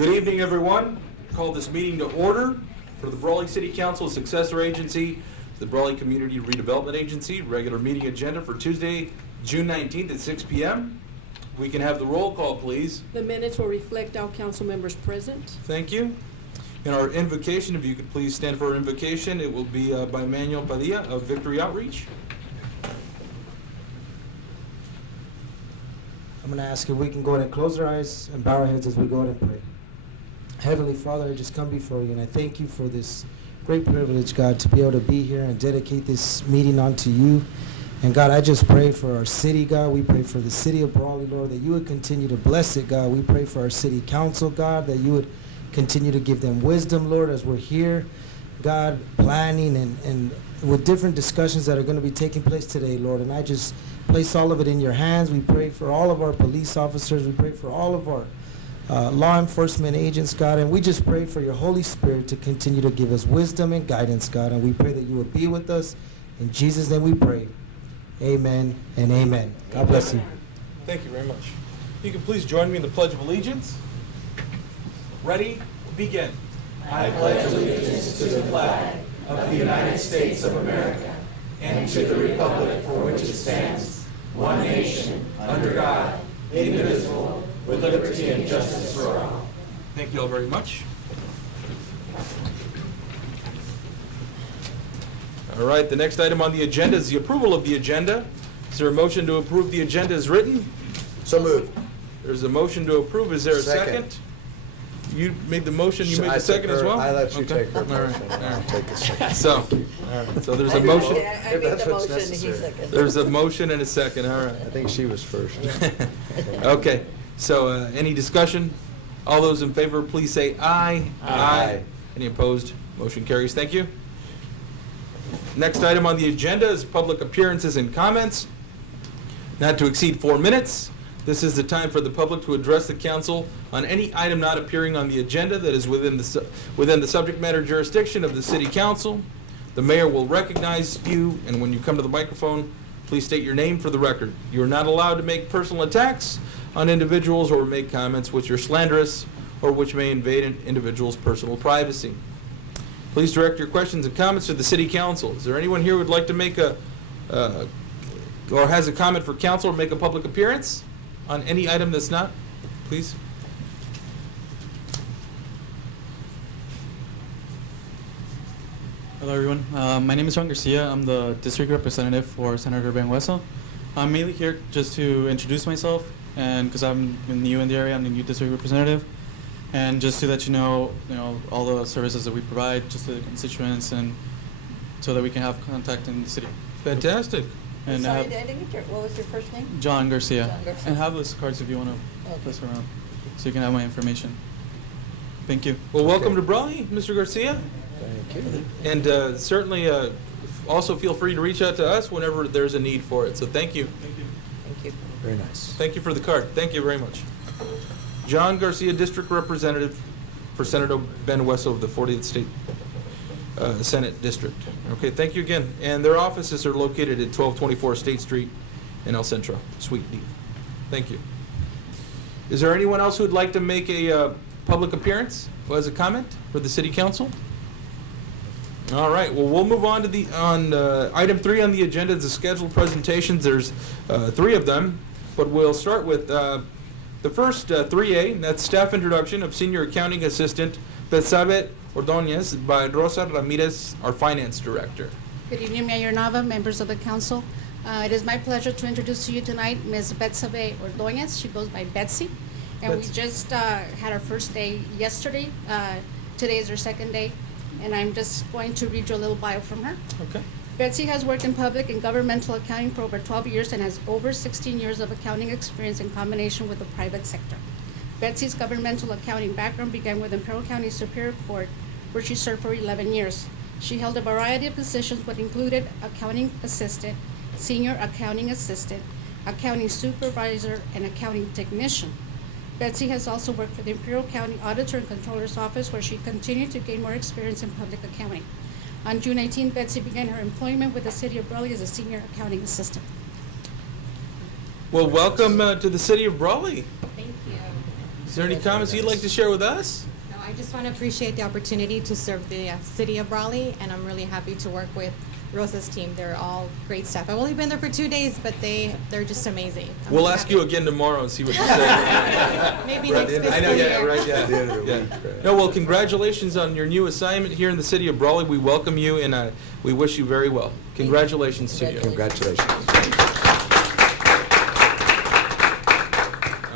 Good evening, everyone. Call this meeting to order for the Brawley City Council successor agency, the Brawley Community Redevelopment Agency. Regular meeting agenda for Tuesday, June 19th at 6 p.m. We can have the roll call, please. The minutes will reflect all council members present. Thank you. In our invocation, if you could please stand for our invocation, it will be by Manuel Padilla of Victory Outreach. I'm going to ask if we can go ahead and close our eyes and bow our heads as we go ahead and pray. Heavenly Father, I just come before you, and I thank you for this great privilege, God, to be able to be here and dedicate this meeting unto you. And God, I just pray for our city, God. We pray for the city of Brawley, Lord, that you would continue to bless it, God. We pray for our city council, God, that you would continue to give them wisdom, Lord, as we're here, God, planning and with different discussions that are going to be taking place today, Lord. And I just place all of it in your hands. We pray for all of our police officers. We pray for all of our law enforcement agents, God. And we just pray for your Holy Spirit to continue to give us wisdom and guidance, God. And we pray that you would be with us. In Jesus' name we pray. Amen and amen. God bless you. Thank you very much. You can please join me in the Pledge of Allegiance. Ready? Begin. I pledge allegiance to the flag of the United States of America and to the republic for which it stands, one nation, under God, indivisible, with liberty and justice for all. Thank you all very much. All right, the next item on the agenda is the approval of the agenda. Is there a motion to approve the agenda as written? So moved. There's a motion to approve. Is there a Second. second? You made the motion, you made I the second took as her- well? I let you Okay. take her All right, motion. all I'll right. take a second. So there's a motion. I If made that's the what's motion, he necessary. seconded. There's a motion and a second, all I right. think she was first. Okay, so any discussion? All those in favor, please say aye. Aye. Any opposed? Motion carries. Thank you. Next item on the agenda is public appearances and comments. Not to exceed 4 minutes. This is the time for the public to address the council on any item not appearing on the agenda that is within the subject matter jurisdiction of the city council. The mayor will recognize you, and when you come to the microphone, please state your name for the record. You are not allowed to make personal attacks on individuals or make comments which are slanderous or which may invade an individual's personal privacy. Please direct your questions and comments to the city council. Is there anyone here who would like to make or has a comment for council or make a public appearance on any item that's not? Please. Hello, everyone. My name is Juan Garcia. I'm the district representative for Senator Ben Hueso. I'm mainly here just to introduce myself, and because I'm new in the area, I'm the new district representative, and just to let you know all the services that we provide just to the constituents, and so that we can have contact in the city. Fantastic. And Sorry, I didn't get what was your first name? John Garcia. John Garcia. And have those cards if you want to Okay. pass around, so you can have my information. Thank you. Well, welcome to Brawley, Mr. Garcia. Thank you. And certainly also feel free to reach out to us whenever there's a need for it. So thank you. Thank you. Thank you. Very nice. Thank you for the card. Thank you very much. John Garcia, District Representative for Senator Ben Hueso of the 40th State Senate District. Okay, thank you again. And their offices are located at 1224 State Street in El Centro, Suite D. Thank you. Is there anyone else who would like to make a public appearance who has a comment for the City Council? All right, well, we'll move on to item 3 on the agenda is the scheduled presentations. There's 3 of them, but we'll start with the first 3A, and that's staff introduction of Senior Accounting Assistant Betsabe Ordonez by Rosa Ramirez, our Finance Director. Good evening, Mayor Nava, members of the council. It is my pleasure to introduce to you tonight Ms. Betsabe Ordonez. She goes by Betsy. And we just had our first day yesterday. Today is her second day. And I'm just going to read you a little bio from her. Okay. Betsy has worked in public and governmental accounting for over 12 years and has over 16 years of accounting experience in combination with the private sector. Betsy's governmental accounting background began with Imperial County Superior Court, where she served for 11 years. She held a variety of positions, but included accounting assistant, senior accounting assistant, accounting supervisor, and accounting technician. Betsy has also worked for the Imperial County Auditor and Controller's Office, where she continued to gain more experience in public accounting. On June 19, Betsy began her employment with the City of Brawley as a senior accounting assistant. Well, welcome to the City of Brawley. Thank you. Is there any comments you'd like to share with us? No, I just want to appreciate the opportunity to serve the city of Brawley, and I'm really happy to work with Rosa's team. They're all great staff. I've only been there for 2 days, but they're just amazing. I'm We'll really ask happy. you again tomorrow and see what you say. Maybe Right, next the end of- I know, fiscal yeah, year. right, yeah. At the end of the Yeah. week, right. No, well, congratulations on your new assignment here in the city of Brawley. We welcome you, and we wish you very well. Congratulations to you. Congratulations.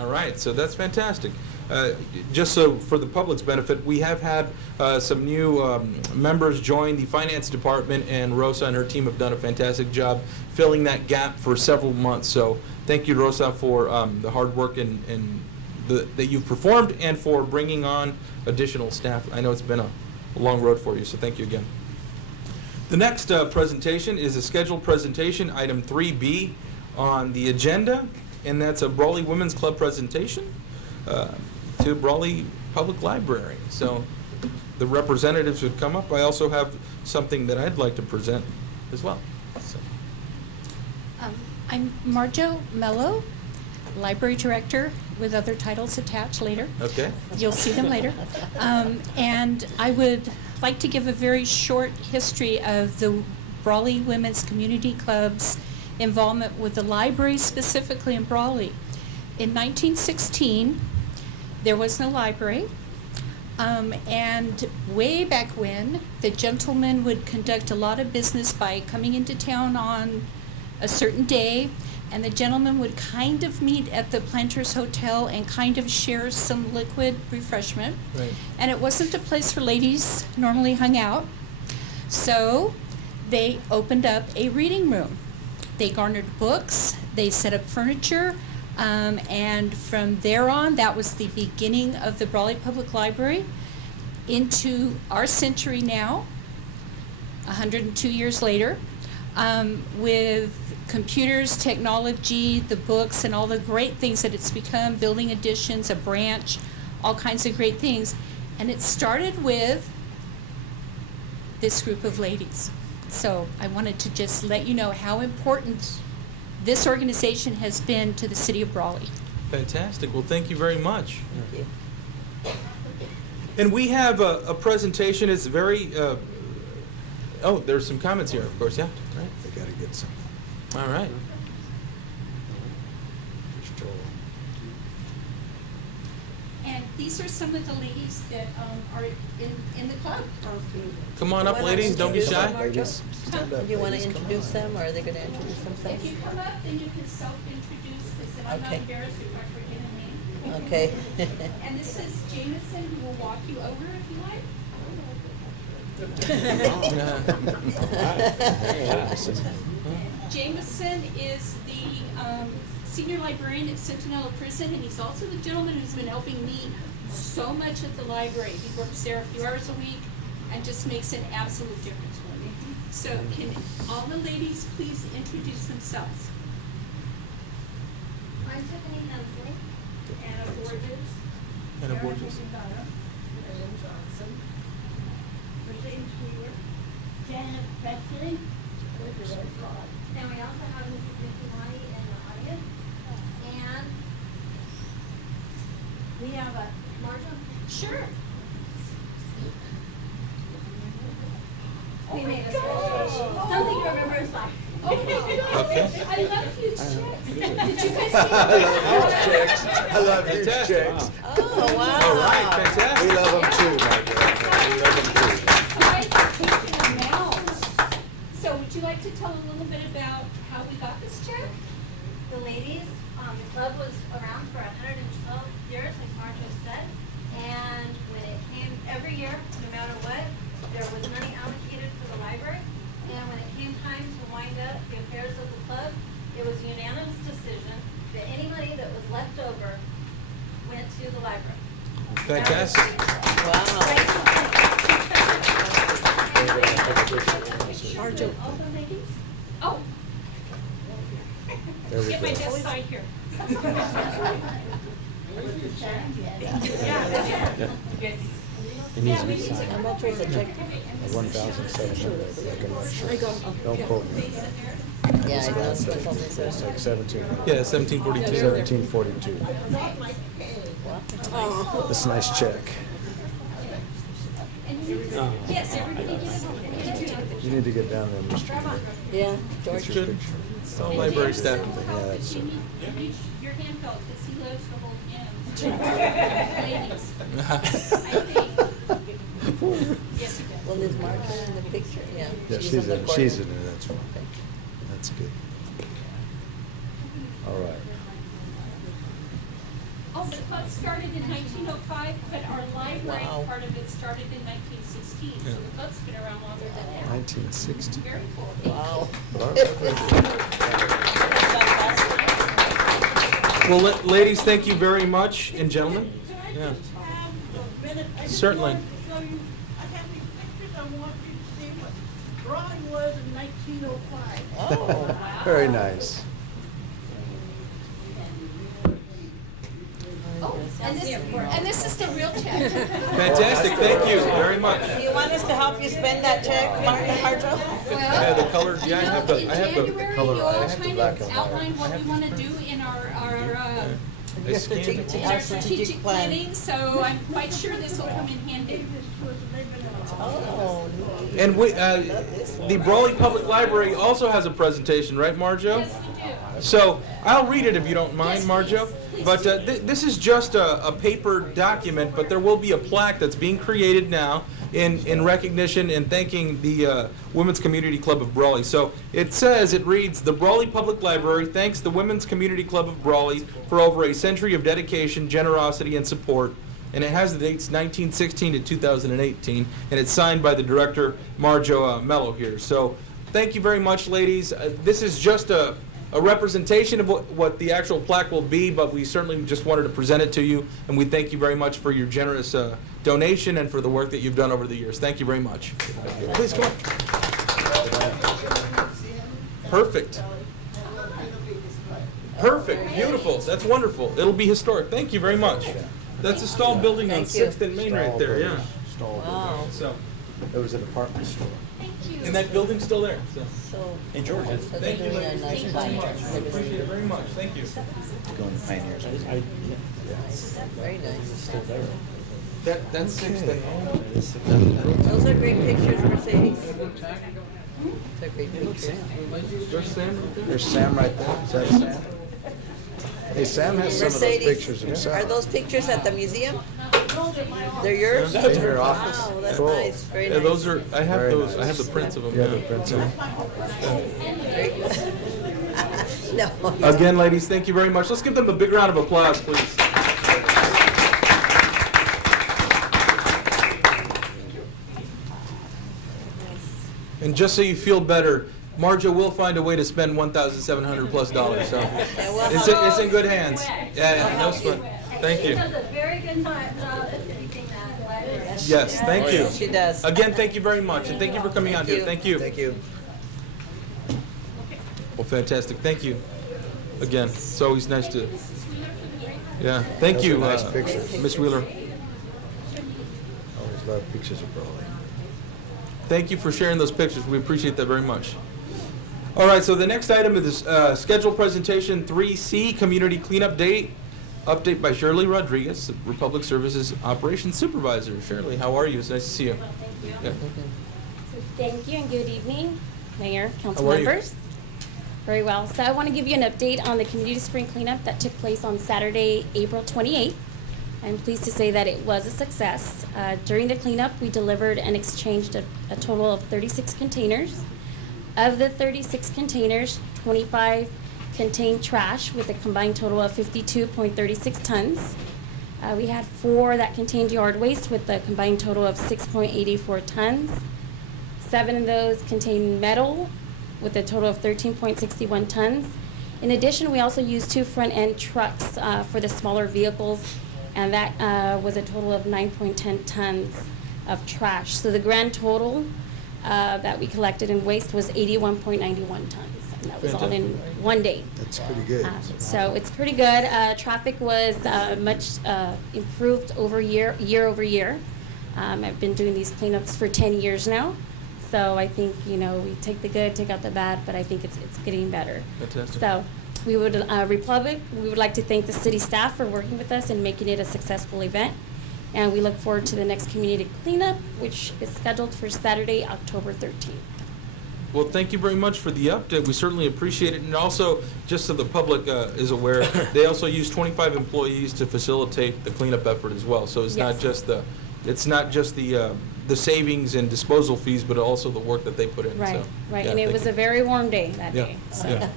All right, so that's fantastic. Just so for the public's benefit, we have had some new members join the finance department, and Rosa and her team have done a fantastic job filling that gap for several months. So thank you, Rosa, for the hard work and that you've performed, and for bringing on additional staff. I know it's been a long road for you, so thank you again. The next presentation is a scheduled presentation, item 3B on the agenda, and that's a Brawley Women's Club presentation to Brawley Public Library. So the representatives would come up. I also have something that I'd like to present as well. So, I'm Marjo Mello, Library Director, with other titles attached later. okay. You'll see them later. And I would like to give a very short history of the Brawley Women's Community Club's involvement with the library, specifically in Brawley. In 1916, there was no library. And way back when, the gentlemen would conduct a lot of business by coming into town on a certain day, and the gentlemen would kind of meet at the Planters Hotel and kind of share some liquid refreshment. Right. And it wasn't a place where ladies normally hung out. So they opened up a reading room. They garnered books, they set up furniture, and from there on, that was the beginning of the Brawley Public Library into our century now, 102 years later, with computers, technology, the books, and all the great things that it's become, building additions, a branch, all kinds of great things. And it started with this group of ladies. So I wanted to just let you know how important this organization has been to the city of Brawley. Fantastic. Well, thank you very much. Thank you. And we have a presentation. It's very, oh, there's some comments here, of course, yeah. Right. They gotta get some. All right. There's Joel. And these are some of the ladies that are in the club. Come on up, Why don't ladies. you Don't be introduce shy. them, Marjo? Ladies, stand up. Do you want to ladies, come introduce on. them, or are they going to introduce If themselves? you come up, then you can self-introduce, because then I'm not Okay. embarrassed if I forget a name. Okay. And this is Jameson, who will walk you over if you like. Jameson is the senior librarian at Centinela Prison, and he's also the gentleman who's been helping me so much at the library. He works there a few hours a week and just makes an absolute difference for me. So can all the ladies please introduce themselves? I'm Tiffany Hensley. Anna Borges. Anna Borges. William Johnson. Mercedes Weaver. Janet Beckley. And we also have Mrs. Nikki Monty in the audience. And we have a Marjo. Sure. We made a special, something to remember his life. Oh my God. Okay. I love huge checks. Did you guys see I love huge Fantastic. checks. Oh, wow. All right, fantastic. We love them too, my God. We love them too. Guys are taking amount. So would you like to tell a little bit about how we got this check? The ladies, the club was around for 112 years, like Marjo said. And when it came every year, no matter what, there was money allocated for the library. And when it came time to wind up the affairs of the club, it was a unanimous decision that any money that was left over went to the library. Fantastic. Marjo. All the ladies? Oh. There we Get my go. desk side here. How much was the check? 1,700, but I can make sure. Don't quote me. Yeah, I know, it's what told me so. It's like 1,700. Yeah, 1742. 1742. That's a nice check. You need to get down there, Mr. Beaver. Yeah, It's George. good. It's all library staff. Yeah, that's it. Your hand felt, because he loves to hold hands. Yes, he does. Well, is Martha in the picture? Yeah. Yeah, on she's the in, corner. she's in there, that's fine. That's good. All right. Oh, the club started in 1905, but our library Wow. part of it started in 1916. So the club's been around longer than that. 1960. Very cool. Wow. Well, ladies, thank you very much, and gentlemen. Yeah. Certainly. I have these pictures. I want you to see what Brawley was in 1905. Oh, Very nice. And this is the real check. Fantastic. Thank you very much. Do you want us to help you spend that check, Marjo? Yeah, the color. Yeah, I have the. In I have the. January, color. you I all have the kind black of and white. outlined what we want to do in our I scanned it. in our strategic planning, so I'm quite sure this will come in handy. Oh, And we, the Brawley Public Library also has a presentation, right, Marjo? Yes, we do. So I'll read it if you don't mind, Yes, Marjo. please. But this is just a paper document, but there will be a plaque that's being created now in recognition and thanking the Women's Community Club of Brawley. So it says, it reads, the Brawley Public Library thanks the Women's Community Club of Brawley for over a century of dedication, generosity, and support. And it has the dates 1916 to 2018, and it's signed by the director, Marjo Mello here. So thank you very much, ladies. This is just a representation of what the actual plaque will be, but we certainly just wanted to present it to you, and we thank you very much for your generous donation and for the work that you've done over the years. Thank you very much. Please come on. Perfect. Perfect. Beautiful. That's wonderful. It'll be historic. Thank you very much. That's a stalled building on Thank you. 6th and Main right there, yeah. wow. So, It was a department store. and that building's still there, so. So. In Georgia. So they're Thank you, doing a ladies. nice Thank you very much. plan. Appreciate it very much. Thank you. Going to Pioneers. Very nice. That's 6th and Those are great pictures, Mercedes. Those are great pictures. There's Sam right there. There's Sam right there. Is that Sam? Hey, Sam has some of those Mercedes, pictures himself. are those pictures at the museum? They're yours? In your office? Wow, that's Cool. nice, very Yeah, nice. those are, I have Very those, nice. I have the prints of them. You have yeah. the prints of them? Very good. No. Again, ladies, thank you very much. Let's give them a big round of applause, please. And just so you feel better, Marjo will find a way to spend $1,700 plus. So it's in good hands. Yeah, no sweat. Thank She you. does a very good job at keeping that library. Yes, thank you. She does. Again, thank you very much, and thank you for coming out here. Thank you. Thank you. Well, fantastic. Thank you. Again, it's always nice to. Yeah, thank Those are you, nice pictures. Ms. Wheeler. Always love pictures of Brawley. Thank you for sharing those pictures. We appreciate that very much. All right, so the next item is scheduled presentation 3C, Community Cleanup Day. Update by Shirley Rodriguez, Republic Services Operations Supervisor. Shirley, how are you? It's nice to see you. Yeah. Thank you and good evening, Mayor, council How are you? members. Very well. So I want to give you an update on the community spring cleanup that took place on Saturday, April 28th. I'm pleased to say that it was a success. During the cleanup, we delivered and exchanged a total of 36 containers. Of the 36 containers, 25 contained trash with a combined total of 52.36 tons. We had 4 that contained yard waste with a combined total of 6.84 tons. 7 of those contained metal with a total of 13.61 tons. In addition, we also used 2 front-end trucks for the smaller vehicles, and that was a total of 9.10 tons of trash. So the grand total that we collected in waste was 81.91 tons, and that was all in one day. That's pretty good. So it's pretty good. Traffic was much improved over year over year. I've been doing these cleanups for 10 years now. So I think, we take the good, take out the bad, but I think it's getting better. Fantastic. So We would like to thank the city staff for working with us and making it a successful event. And we look forward to the next community cleanup, which is scheduled for Saturday, October 13th. Well, thank you very much for the update. We certainly appreciate it. And also, just so the public is aware, they also use 25 employees to facilitate the cleanup effort as well. So it's not just the savings and disposal fees, but also the work that they put in. Right, So, right. yeah, And it thank was you. a very warm day that Yeah. day. So. Yeah.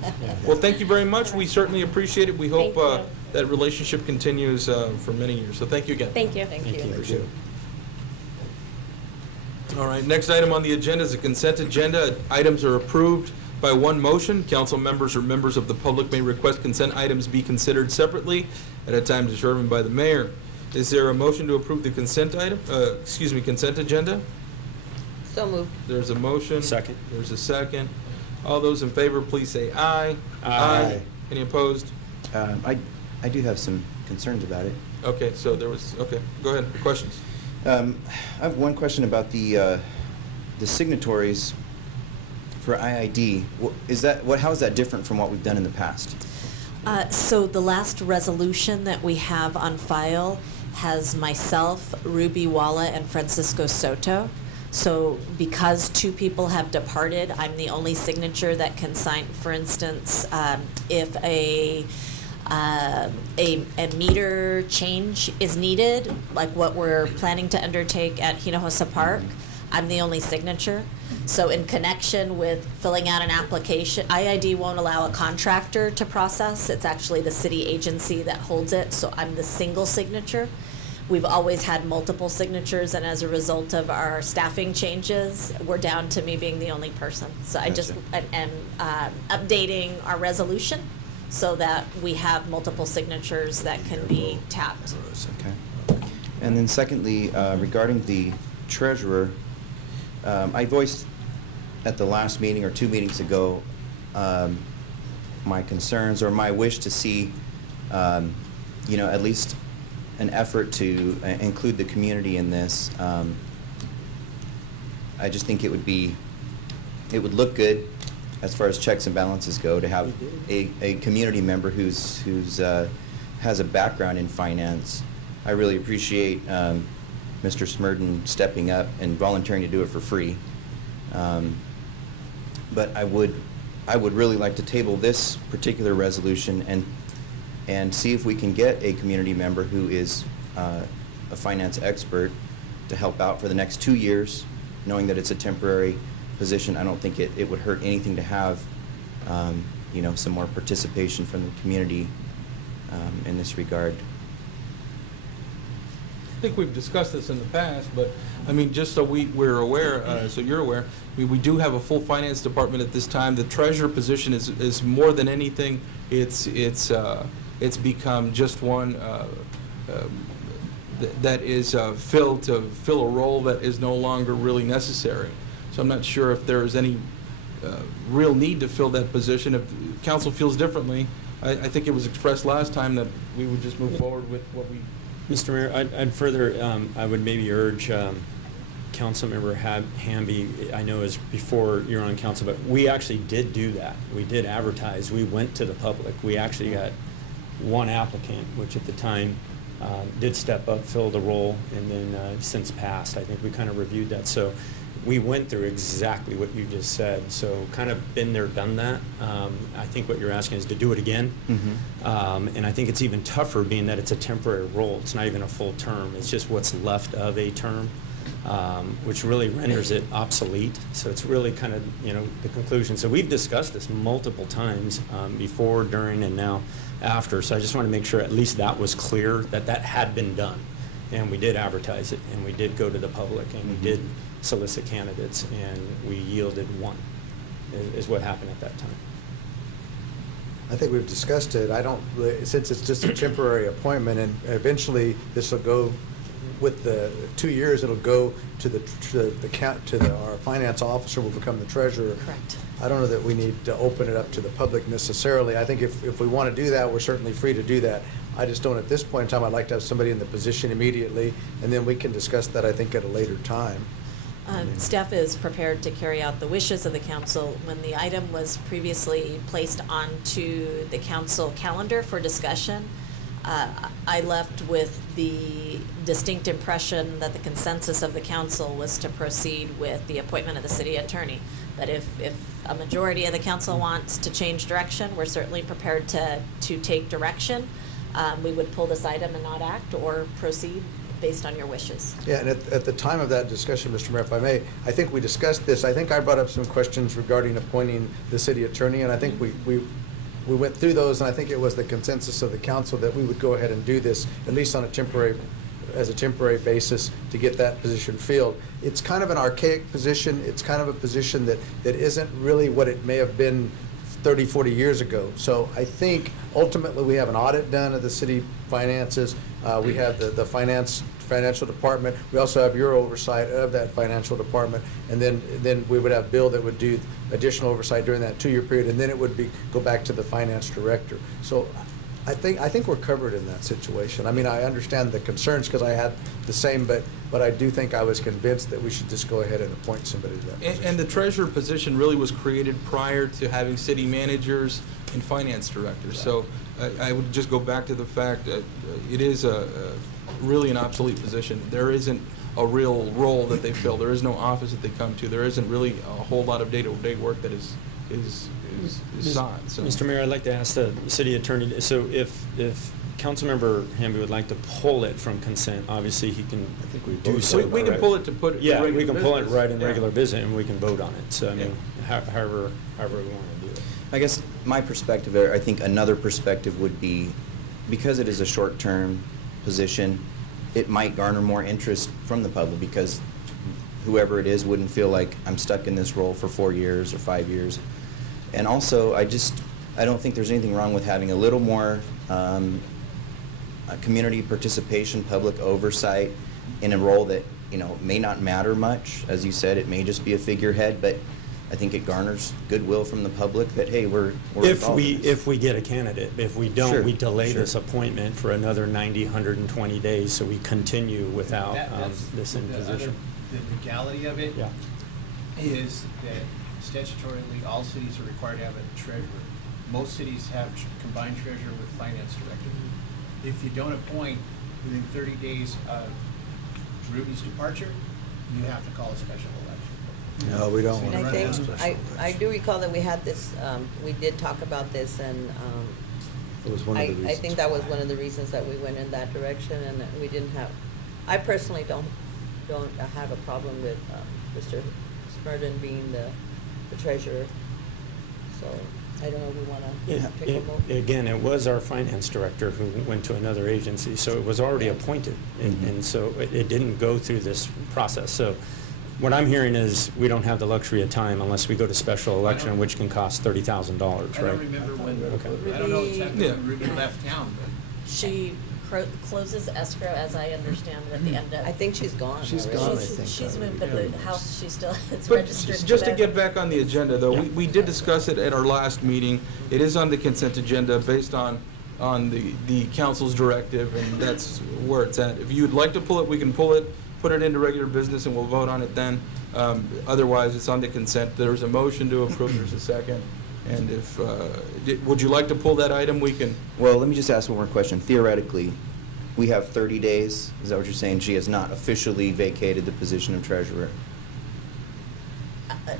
Well, thank you very much. We certainly appreciate it. We hope Thank you. that relationship continues for many years. So thank you again. Thank you. Thank you. Appreciate it. All right, next item on the agenda is a consent agenda. Items are approved by one motion. Council members or members of the public may request consent items be considered separately at a time determined by the mayor. Is there a motion to approve the consent consent agenda? So moved. There's a motion. Second. There's a second. All those in favor, please say aye. Aye. Any opposed? I do have some concerns about it. Okay, so okay, go ahead. Questions? I have one question about the signatories for IID. How is that different from what we've done in the past? So the last resolution that we have on file has myself, Ruby Walla, and Francisco Soto. So because two people have departed, I'm the only signature that can sign. For instance, if a meter change is needed, like what we're planning to undertake at Hinojosa Park, I'm the only signature. So in connection with filling out an application, IID won't allow a contractor to process. It's actually the city agency that holds it, so I'm the single signature. We've always had multiple signatures, and as a result of our staffing changes, we're down to me being the only person. So I just am updating our resolution so that we have multiple signatures that can be tapped. Okay. And then secondly, regarding the treasurer, I voiced at the last meeting or 2 meetings ago my concerns or my wish to see, at least an effort to include the community in this. I just think it would look good as far as checks and balances go to have a community member who's has a background in finance. I really appreciate Mr. Smurden stepping up and volunteering to do it for free. But I would really like to table this particular resolution and see if we can get a community member who is a finance expert to help out for the next 2 years, knowing that it's a temporary position. I don't think it would hurt anything to have, some more participation from the community in this regard. I think we've discussed this in the past, but I mean, just so we're aware, so you're aware, I mean, we do have a full finance department at this time. The treasurer position is more than anything. It's become just one that is filled to fill a role that is no longer really necessary. So I'm not sure if there is any real need to fill that position. If council feels differently, I think it was expressed last time that we would just move forward with what we. Mr. Mayor, I'd further, I would maybe urge Councilmember Hamby, I know is before you're on council, but we actually did do that. We did advertise. We went to the public. We actually got one applicant, which at the time did step up, fill the role, and then since passed. I think we kind of reviewed that. So we went through exactly what you just said. So kind of been there, done that. I think what you're asking is to do it again. Mm-hmm. And I think it's even tougher being that it's a temporary role. It's not even a full term. It's just what's left of a term, which really renders it obsolete. So it's really kind of, the conclusion. So we've discussed this multiple times before, during, and now after. So I just want to make sure at least that was clear, that had been done. And we did advertise it, and we did go to the public, and we did solicit candidates, and we yielded one, is what happened at that time. I think we've discussed it. Since it's just a temporary appointment, and eventually this will go, with the 2 years, it'll go to our finance officer will become the treasurer. Correct. I don't know that we need to open it up to the public necessarily. I think if we want to do that, we're certainly free to do that. I just don't, at this point in time, I'd like to have somebody in the position immediately, and then we can discuss that, I think, at a later time. Staff is prepared to carry out the wishes of the council. When the item was previously placed onto the council calendar for discussion, I left with the distinct impression that the consensus of the council was to proceed with the appointment of the city attorney. But if a majority of the council wants to change direction, we're certainly prepared to take direction. We would pull this item and not act, or proceed based on your wishes. Yeah, and at the time of that discussion, Mr. Mayor, if I may, I think we discussed this. I think I brought up some questions regarding appointing the city attorney, and I think we went through those, and I think it was the consensus of the council that we would go ahead and do this, at least on a temporary basis, to get that position filled. It's kind of an archaic position. It's kind of a position that isn't really what it may have been 30, 40 years ago. So I think ultimately we have an audit done of the city finances. We have the financial department. We also have your oversight of that financial department, and then we would have Bill that would do additional oversight during that 2-year period, and then it would go back to the finance director. So I think we're covered in that situation. I mean, I understand the concerns because I had the same, but I do think I was convinced that we should just go ahead and appoint somebody to that position. And the treasurer position really was created prior to having city managers and finance directors. So I would just go back to the fact that it is really an obsolete position. There isn't a real role that they fill. There is no office that they come to. There isn't really a whole lot of day-to-day work that is sought. So. Mr. Mayor, I'd like to ask the city attorney, so if Councilmember Hamby would like to pull it from consent, obviously he can do so. We can pull it to put it in Yeah, regular we can pull it business. right in Yeah. regular business, and we can vote on it. So, I mean, however we want to do it. I guess my perspective there, I think another perspective would be, because it is a short-term position, it might garner more interest from the public because whoever it is wouldn't feel like I'm stuck in this role for 4 years or 5 years. And also, I don't think there's anything wrong with having a little more community participation, public oversight in a role that, may not matter much. As you said, it may just be a figurehead, but I think it garners goodwill from the public that, hey, we're involved in this. If we get a candidate. If we don't, Sure, we delay sure. this appointment for another 90, 120 days, so we continue without this in position. The legality of it Yeah. is that statutorily, all cities are required to have a treasurer. Most cities have combined treasurer with finance director. If you don't appoint within 30 days of Ruby's departure, you have to call a special election. No, we don't And want I to. think, I do recall that we had this, we did talk about this, and It was one of the reasons. I think that was one of the reasons that we went in that direction, and that we didn't have, I personally don't have a problem with Mr. Smurden being the treasurer. So I don't know if we want to take a vote. Again, it was our finance director who went to another agency, so it was already appointed. And so it didn't go through this process. So what I'm hearing is we don't have the luxury of time unless we go to special election, which can cost $30,000, right? I don't remember when, Okay. I don't know exactly Yeah. when Ruby left town, but. She closes escrow, as I understand it, at the end of. I think she's gone. She's already. gone, I think. She's moved, but the house, she still, it's But registered. just to them. get back on the agenda, though, we did discuss it at our last meeting. It is on the consent agenda based on the council's directive, and that's where it's at. If you'd like to pull it, we can pull it, put it into regular business, and we'll vote on it then. Otherwise, it's on the consent. There's a motion to approve, there's a second. And if, would you like to pull that item? We can. Well, let me just ask one more question. Theoretically, we have 30 days. Is that what you're saying? She has not officially vacated the position of treasurer.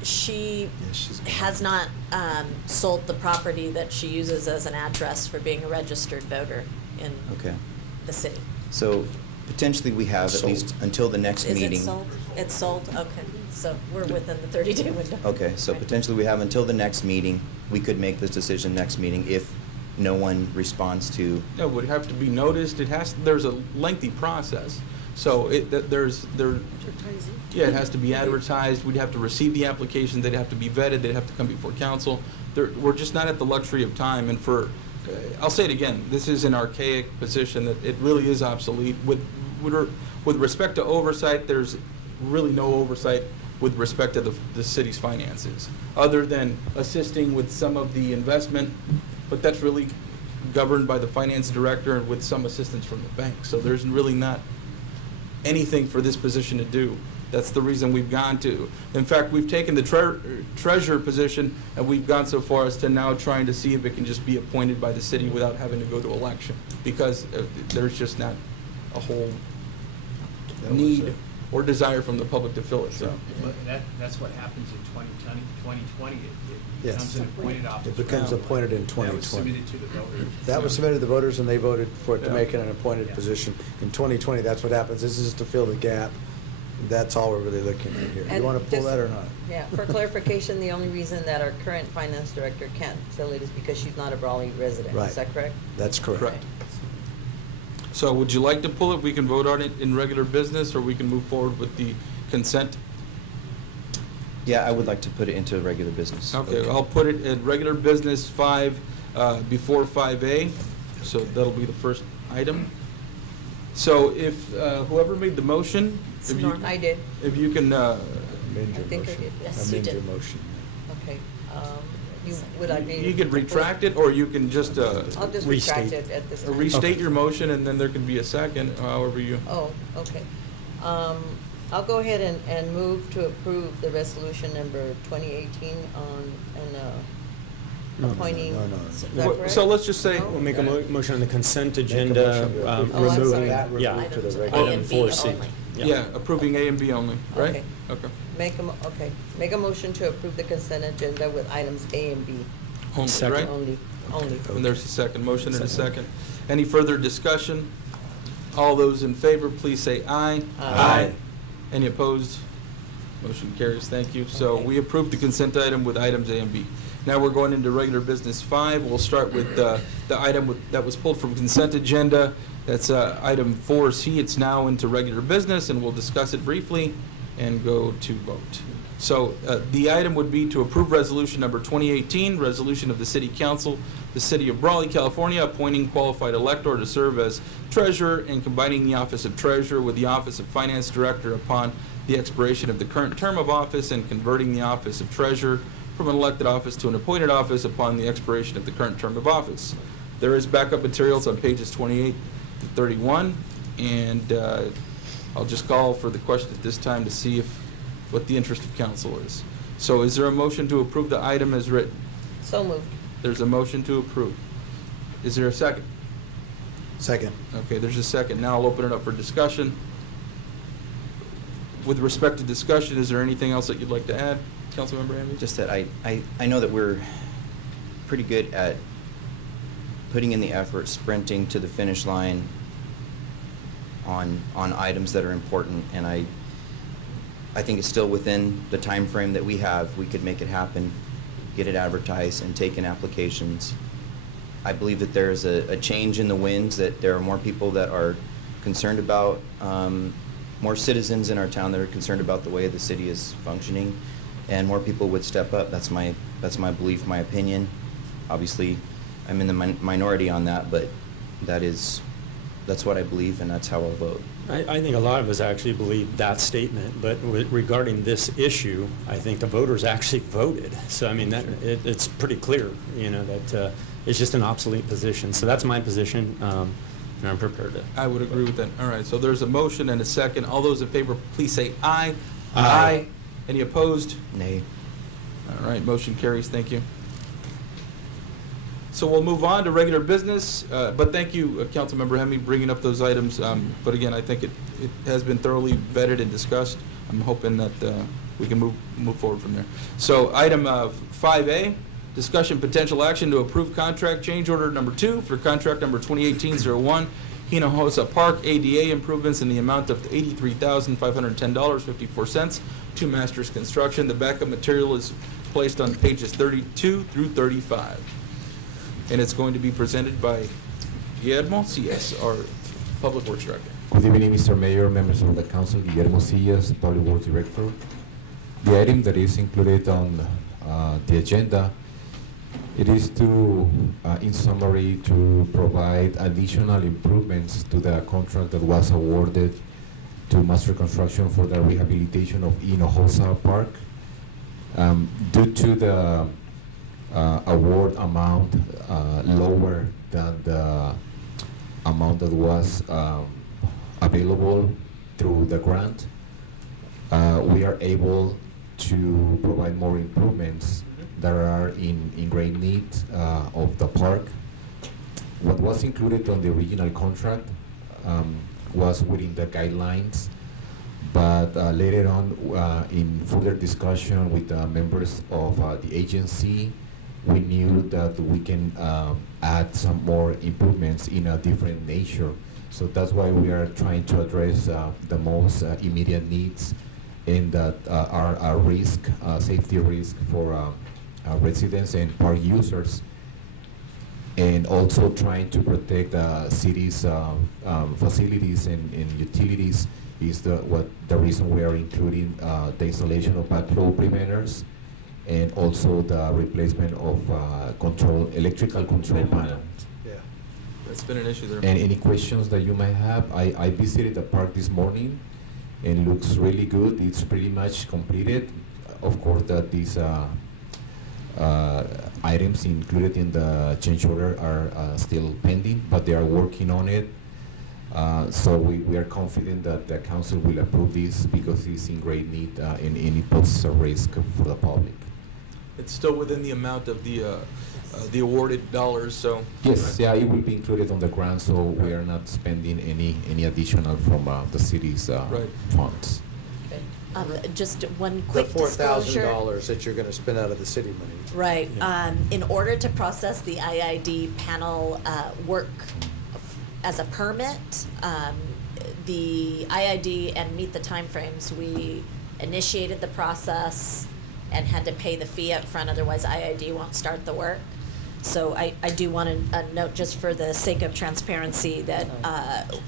She she's gone. has not sold the property that she uses as an address for being a registered voter in Okay. the city. So potentially we have at least until the next meeting. Is it sold? It's sold, okay. So we're within the 30-day window. Okay, so Right. potentially we have until the next meeting. We could make this decision next meeting if no one responds to. It would have to be noticed. There's a lengthy process. So it has to be advertised. We'd have to receive the application. They'd have to be vetted. They'd have to come before council. We're just not at the luxury of time. And I'll say it again, this is an archaic position that it really is obsolete. With respect to oversight, there's really no oversight with respect to the city's finances, other than assisting with some of the investment, but that's really governed by the finance director and with some assistance from the bank. So there's really not anything for this position to do. That's the reason we've gone to. In fact, we've taken the treasurer position, and we've gone so far as to now trying to see if it can just be appointed by the city without having to go to election, because there's just not a whole need or desire from the public to fill it. So. But that's what happens in 2020. It Yes. becomes an appointed office. It becomes appointed in 2020. That was submitted to the voters. That was submitted to the voters, and they voted for it to Yeah. make it an appointed position. In 2020, that's what happens. This is to fill the gap. That's all we're really looking at here. You And want to pull just- that or not? Yeah, for clarification, the only reason that our current finance director can't fill it is because she's not a Brawley resident. Right. Is that correct? That's correct. Correct. So would you like to pull it? We can vote on it in regular business, or we can move forward with the consent. Yeah, I would like to put it into regular business. Okay, I'll put it in regular business 5 before 5A, so that'll be the first item. So if whoever made the motion, if you, I did. if you can, Amend I your think I motion. did. Yes, you Amend your did. motion. Okay. Would I be? you could retract it, or you can just I'll just retract restate. it at this time. restate your motion, and then there can be a second, however you. Oh, okay. I'll go ahead and move to approve the resolution number 2018 on, appointing. No. Is that Well, correct? so let's just say- No? We'll make a motion on the consent Make a agenda, motion to Oh, I'm removing, sorry. that yeah, removed to the Items regular. A and B 4C. only. Yeah, approving A and B only, right? Okay. Okay. Make a motion to approve the consent agenda with items A and B. Only, Second. right? Only. And there's a second, motion and a second. Any further discussion? All those in favor, please say aye. Aye. Any opposed? Motion carries, thank you. So Okay. we approved the consent item with items A and B. Now we're going into regular business 5. We'll start with the item that was pulled from consent agenda. That's item 4C. It's now into regular business, and we'll discuss it briefly and go to vote. So the item would be to approve resolution number 2018, resolution of the City Council, the City of Brawley, California, appointing qualified elector to serve as treasurer and combining the office of treasurer with the office of finance director upon the expiration of the current term of office, and converting the office of treasurer from an elected office to an appointed office upon the expiration of the current term of office. There is backup materials on pages 28 to 31, and I'll just call for the question at this time to see what the interest of council is. So is there a motion to approve the item as written? So moved. There's a motion to approve. Is there a second? Second. Okay, there's a second. Now I'll open it up for discussion. With respect to discussion, is there anything else that you'd like to add, Councilmember Hamby? Just that I know that we're pretty good at putting in the effort, sprinting to the finish line on items that are important, and I think it's still within the time frame that we have. We could make it happen, get it advertised, and take in applications. I believe that there's a change in the winds, that there are more people that are concerned about, more citizens in our town that are concerned about the way the city is functioning, and more people would step up. That's my belief, my opinion. Obviously, I'm in the minority on that, but that's what I believe, and that's how I'll vote. I think a lot of us actually believe that statement, but regarding this issue, I think the voters actually voted. So, I mean, it's pretty clear, that it's just an obsolete position. So that's my position, and I'm prepared to. I would agree with that. All right, so there's a motion and a second. All those in favor, please say aye. Aye. Any opposed? Nay. All right, motion carries. Thank you. So we'll move on to regular business, but thank you, Councilmember Hemme, bringing up those items. But again, I think it has been thoroughly vetted and discussed. I'm hoping that we can move forward from there. So item 5A, discussion potential action to approve contract change order number 2 for contract number 2018-01, Hinojosa Park ADA improvements in the amount of $83,510.54 to Masters Construction. The backup material is placed on pages 32 through 35. And it's going to be presented by Guillermo Cias, our Public Works Director. Good evening, Mr. Mayor, members of the council. Guillermo Cias, Public Works Director. The item that is included on the agenda, it is to, in summary, to provide additional improvements to the contract that was awarded to Master Construction for the rehabilitation of Hinojosa Park. Due to the award amount lower than the amount that was available through the grant, we are able to provide more improvements that are in great need of the park. What was included on the original contract was within the guidelines, but later on, in further discussion with members of the agency, we knew that we can add some more improvements in a different nature. So that's why we are trying to address the most immediate needs and that are a risk, safety risk for residents and park users, and also trying to protect the city's facilities and utilities is the reason we are including the installation of backflow preventers and also the replacement of electrical control panels. Yeah. That's been an issue there. And any questions that you might have, I visited the park this morning and looks really good. It's pretty much completed. Of course, that these items included in the change order are still pending, but they are working on it. So we are confident that the council will approve this because it's in great need and it puts a risk for the public. It's still within the amount of the awarded dollars, so. Yes, yeah, it will be included on the grant, so we are not spending any additional from the city's funds. Just one The quick disclosure. $4,000 that you're going to spend out of the city money. Right. In order to process the IID panel work as a permit, the IID and meet the timeframes, we initiated the process and had to pay the fee up front, otherwise IID won't start the work. So I do want to note, just for the sake of transparency, that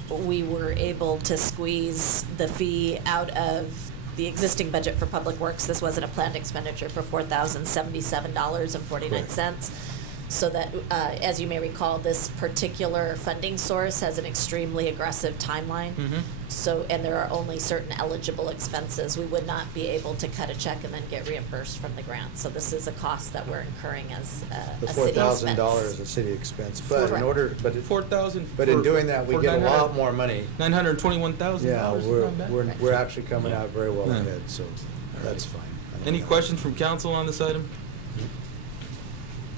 we were able to squeeze the fee out of the existing budget for Public Works. This wasn't a planned expenditure for $4,077.49. So that, as you may recall, this particular funding source has an extremely aggressive timeline. So, and there are only certain eligible expenses. We would not be able to cut a check and then get reimbursed from the grant. So this is a cost that we're incurring as The a city expense. $4,000 is a city expense, but in Correct. order, but in doing that, we get a lot more money. $921,000. Yeah, we're actually coming out very well ahead, so that's fine. Any questions from council on this item?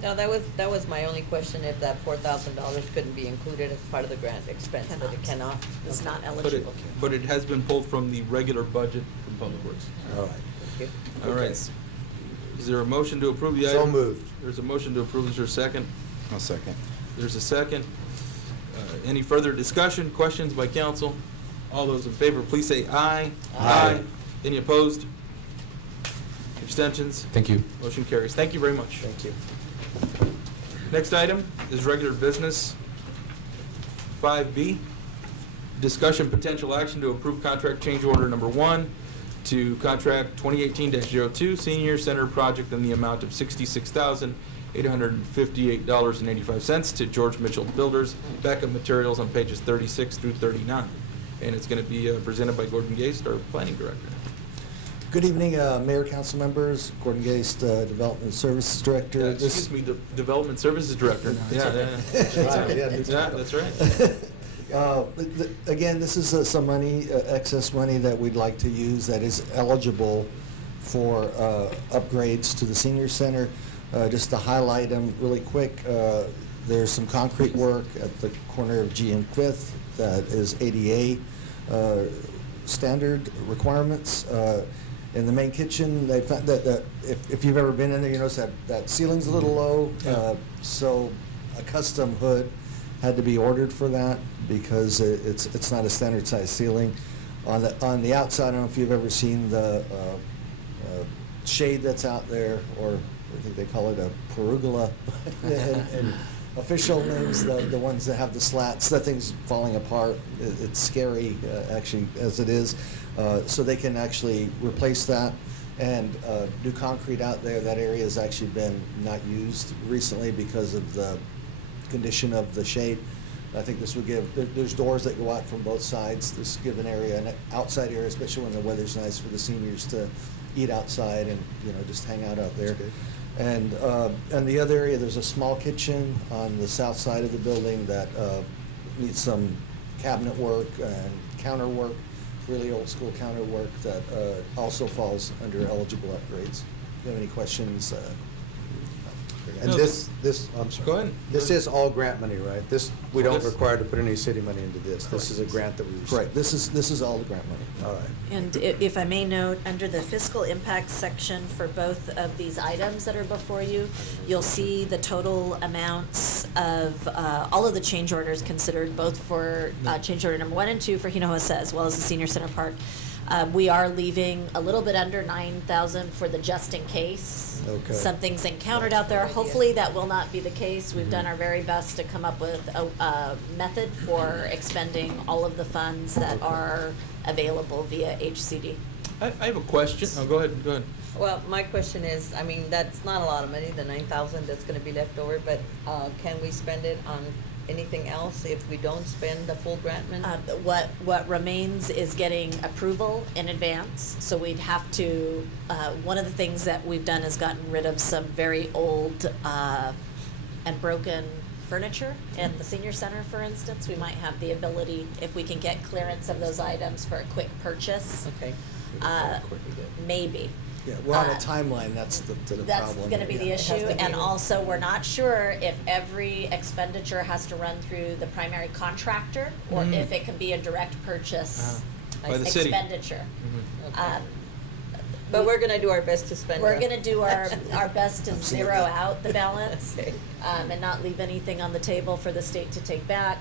No, that was my only question, if that $4,000 couldn't be included as part of the grant expense, but it cannot. It's not But it, eligible. but it has been pulled from the regular budget from Public Works. All right. Thank you. All right. Is there a motion to approve the So item? moved. There's a motion to approve. Is there a second? I'll second. There's a second. Any further discussion, questions by council? All those in favor, please say aye. Aye. Any opposed? Abstentions? Thank you. Motion carries. Thank you very much. Thank you. Next item is regular business. 5B, discussion potential action to approve contract change order number 1 to contract 2018-02 Senior Center Project in the amount of $66,858.85 to George Mitchell Builders, backup materials on pages 36 through 39. And it's going to be presented by Gordon Gast, our planning director. Good evening, Mayor, council members, Gordon Gast, Development Services Director. Excuse me, the Development Services Director now. That's right. Yeah, that's right. Again, this is some money, excess money that we'd like to use that is eligible for upgrades to the senior center. Just to highlight them really quick, there's some concrete work at the corner of G and 5th that is ADA standard requirements. In the main kitchen, they found that if you've ever been in there, you notice that ceiling's a little low. So a custom hood had to be ordered for that because it's not a standard size ceiling. On the outside, I don't know if you've ever seen the shade that's out there, or I think they call it a pergola. and official names, the ones that have the slats, that thing's falling apart. It's scary, actually, as it is. So they can actually replace that and do concrete out there. That area has actually been not used recently because of the condition of the shade. I think this would give, there's doors that go out from both sides. This would give an area, an outside area, especially when the weather's nice, for the seniors to eat outside and, you know, just hang out there. And the other area, there's a small kitchen on the south side of the building that needs some cabinet work and counter work really old school counter work that also falls under eligible upgrades. If you have any questions? And No, this, I'm sorry. Go ahead. This is all grant money, right? This, we don't This- require to put any city money into this. This is a grant that we receive. Right, this is all the grant money. All right. And if I may note, under the fiscal impact section for both of these items that are before you, you'll see the total amounts of all of the change orders considered, both for change order number 1 and 2 for Hinojosa as well as the Senior Center Park. We are leaving a little bit under 9,000 for the just in case. Okay. Something's encountered out there. Hopefully that will not be the case. We've done our very best to come up with a method for expending all of the funds that are available via HCD. I have a question. Oh, go ahead. Go ahead. Well, my question is, I mean, that's not a lot of money, the 9,000 that's gonna be left over, but, can we spend it on anything else if we don't spend the full grant money? What remains is getting approval in advance, so we'd have to, one of the things that we've done is gotten rid of some very old, and broken furniture at the senior center, for instance. We might have the ability, if we can get clearance of those items for a quick purchase. Okay. Maybe. Yeah, we're on a timeline, that's the problem. That's gonna be the Yeah. issue, and also, we're not sure if every expenditure has to run through the primary contractor, or Mhm. if it can be a direct purchase By the city. expenditure. But we're gonna do our best to spend. We're the- gonna do our best to zero out the balance, Okay. and not leave anything on the table for the state to take back.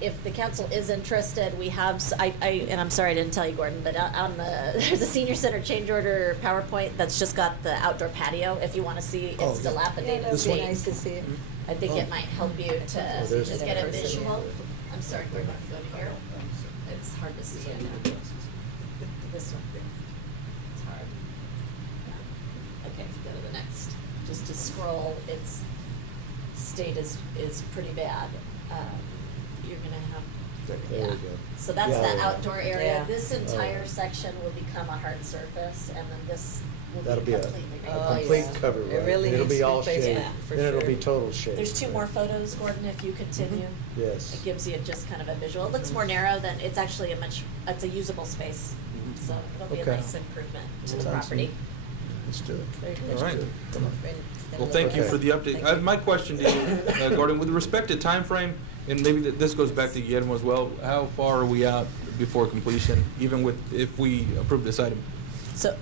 If the council is interested, we have, and I'm sorry I didn't tell you, Gordon, but on there's a senior center change order PowerPoint that's just got the outdoor patio, if you wanna see, Oh, it's yeah. dilapidated. That would be nice to see it. I think it might help you to there's just the get a person. visual. I'm sorry, Gordon, go to here. It's hard to see it. This one. It's hard. Okay, go to the next. Just to scroll, its state is pretty bad. You're gonna have, There we yeah. go. So that's Yeah, the yeah. outdoor area. Yeah. This entire section will become a hard surface, and then this will That'll be be a completely Oh, replaced. complete yeah. cover, It right? really It'll needs be to all be faced, shade. yeah, for Then it'll sure. be total shade. There's 2 more photos, Gordon, if you continue. Yes. It gives you just kind of a visual. It looks more narrow than, it's actually it's a usable space. So it'll be a Okay. nice improvement to the Sounds property. Let's do it. Very good. All right. Come on. Well, thank you Okay. for the update. Thank you. My question to you, Gordon, with respect to time frame, and maybe this goes back to Guillermo as well, how far are we out before completion, even with, if we approve this item? So,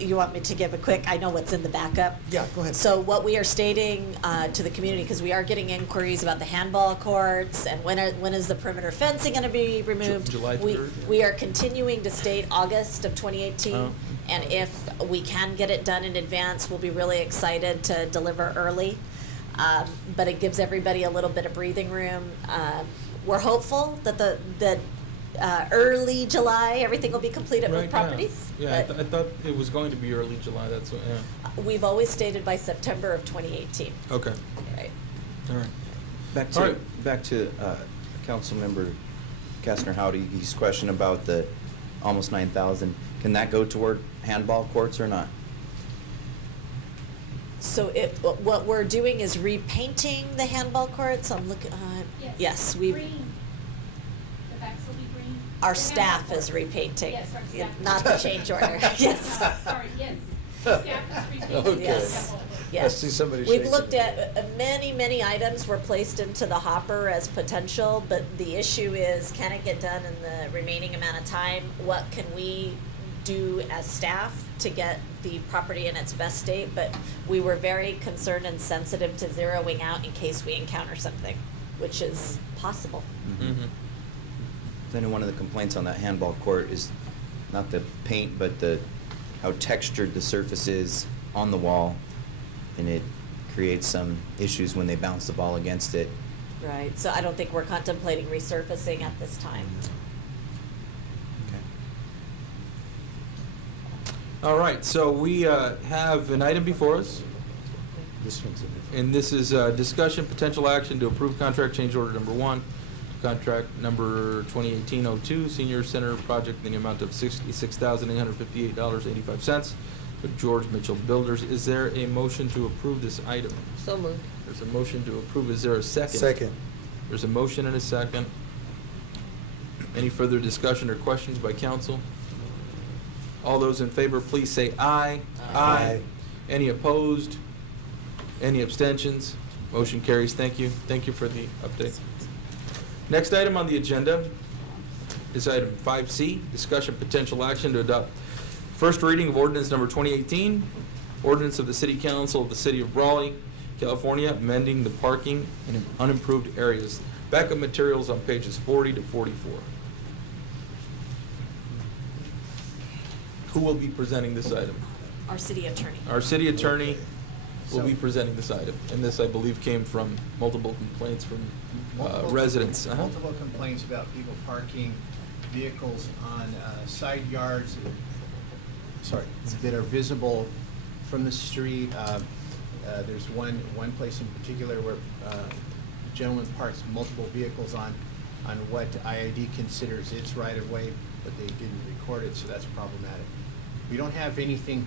you want me to give a quick, I know what's in the backup? Yeah, go ahead. So what we are stating to the community, because we are getting inquiries about the handball courts, and when is the perimeter fencing gonna be removed? July We- 3rd, yeah. We are continuing to state August of 2018. Oh. And if we can get it done in advance, we'll be really excited to deliver early. But it gives everybody a little bit of breathing room. We're hopeful that early July, everything will be completed with Right now. properties. Yeah, but I thought it was going to be early July, that's what, yeah. we've always stated by September of 2018. Okay, Right. all right. Back All to, right. back to Councilmember Kastner Howdy's question about the almost 9,000. Can that go toward handball courts or not? So what we're doing is repainting the handball courts. I'm looking, yes, we've, Green. The backs will be green. our The staff handball is court. repainting. Yes, our staff. Not the change order, yes. Sorry, yes. Staff is repainting. Okay. Yes. I Yes. see somebody We've shaking looked their at, many items were placed into the hopper as potential, but the issue is, can it get done in the remaining amount of time? What can we do as staff to get the property in its best state? But we were very concerned and sensitive to zeroing out in case we encounter something, which is possible. Mm-hmm. I know one of the complaints on that handball court is not the paint, but how textured the surface is on the wall, and it creates some issues when they bounce the ball against it. Right, so I don't think we're contemplating resurfacing at this time. All right, so we have an item before us, This one's in and this is discussion, potential action to approve contract change order number 1, contract number 2018-02, senior center project in the amount of $66,858.85 with George Mitchell Builders. Is there a motion to approve this item? So moved. There's a motion to approve. Is there a second? Second. There's a motion and a second. Any further discussion or questions by council? All those in favor, please say aye. Aye. Any opposed? Any abstentions? Motion carries. Thank you. Thank you for the update. Next item on the agenda is item 5C, discussion potential action to adopt first reading of ordinance number 2018, ordinance of the City Council of the City of Brawley, California, amending the parking in unimproved areas. Backup materials on pages 40 to 44. Who will be presenting this item? Our city attorney. Our city attorney will So- be presenting this item. And this, I believe, came from multiple complaints from residents. Uh-huh. Multiple complaints about people parking vehicles on side yards, that are visible from the street. There's one place in particular where a gentleman parks multiple vehicles on what IID considers its right-of-way, but they didn't record it, so that's problematic. We don't have anything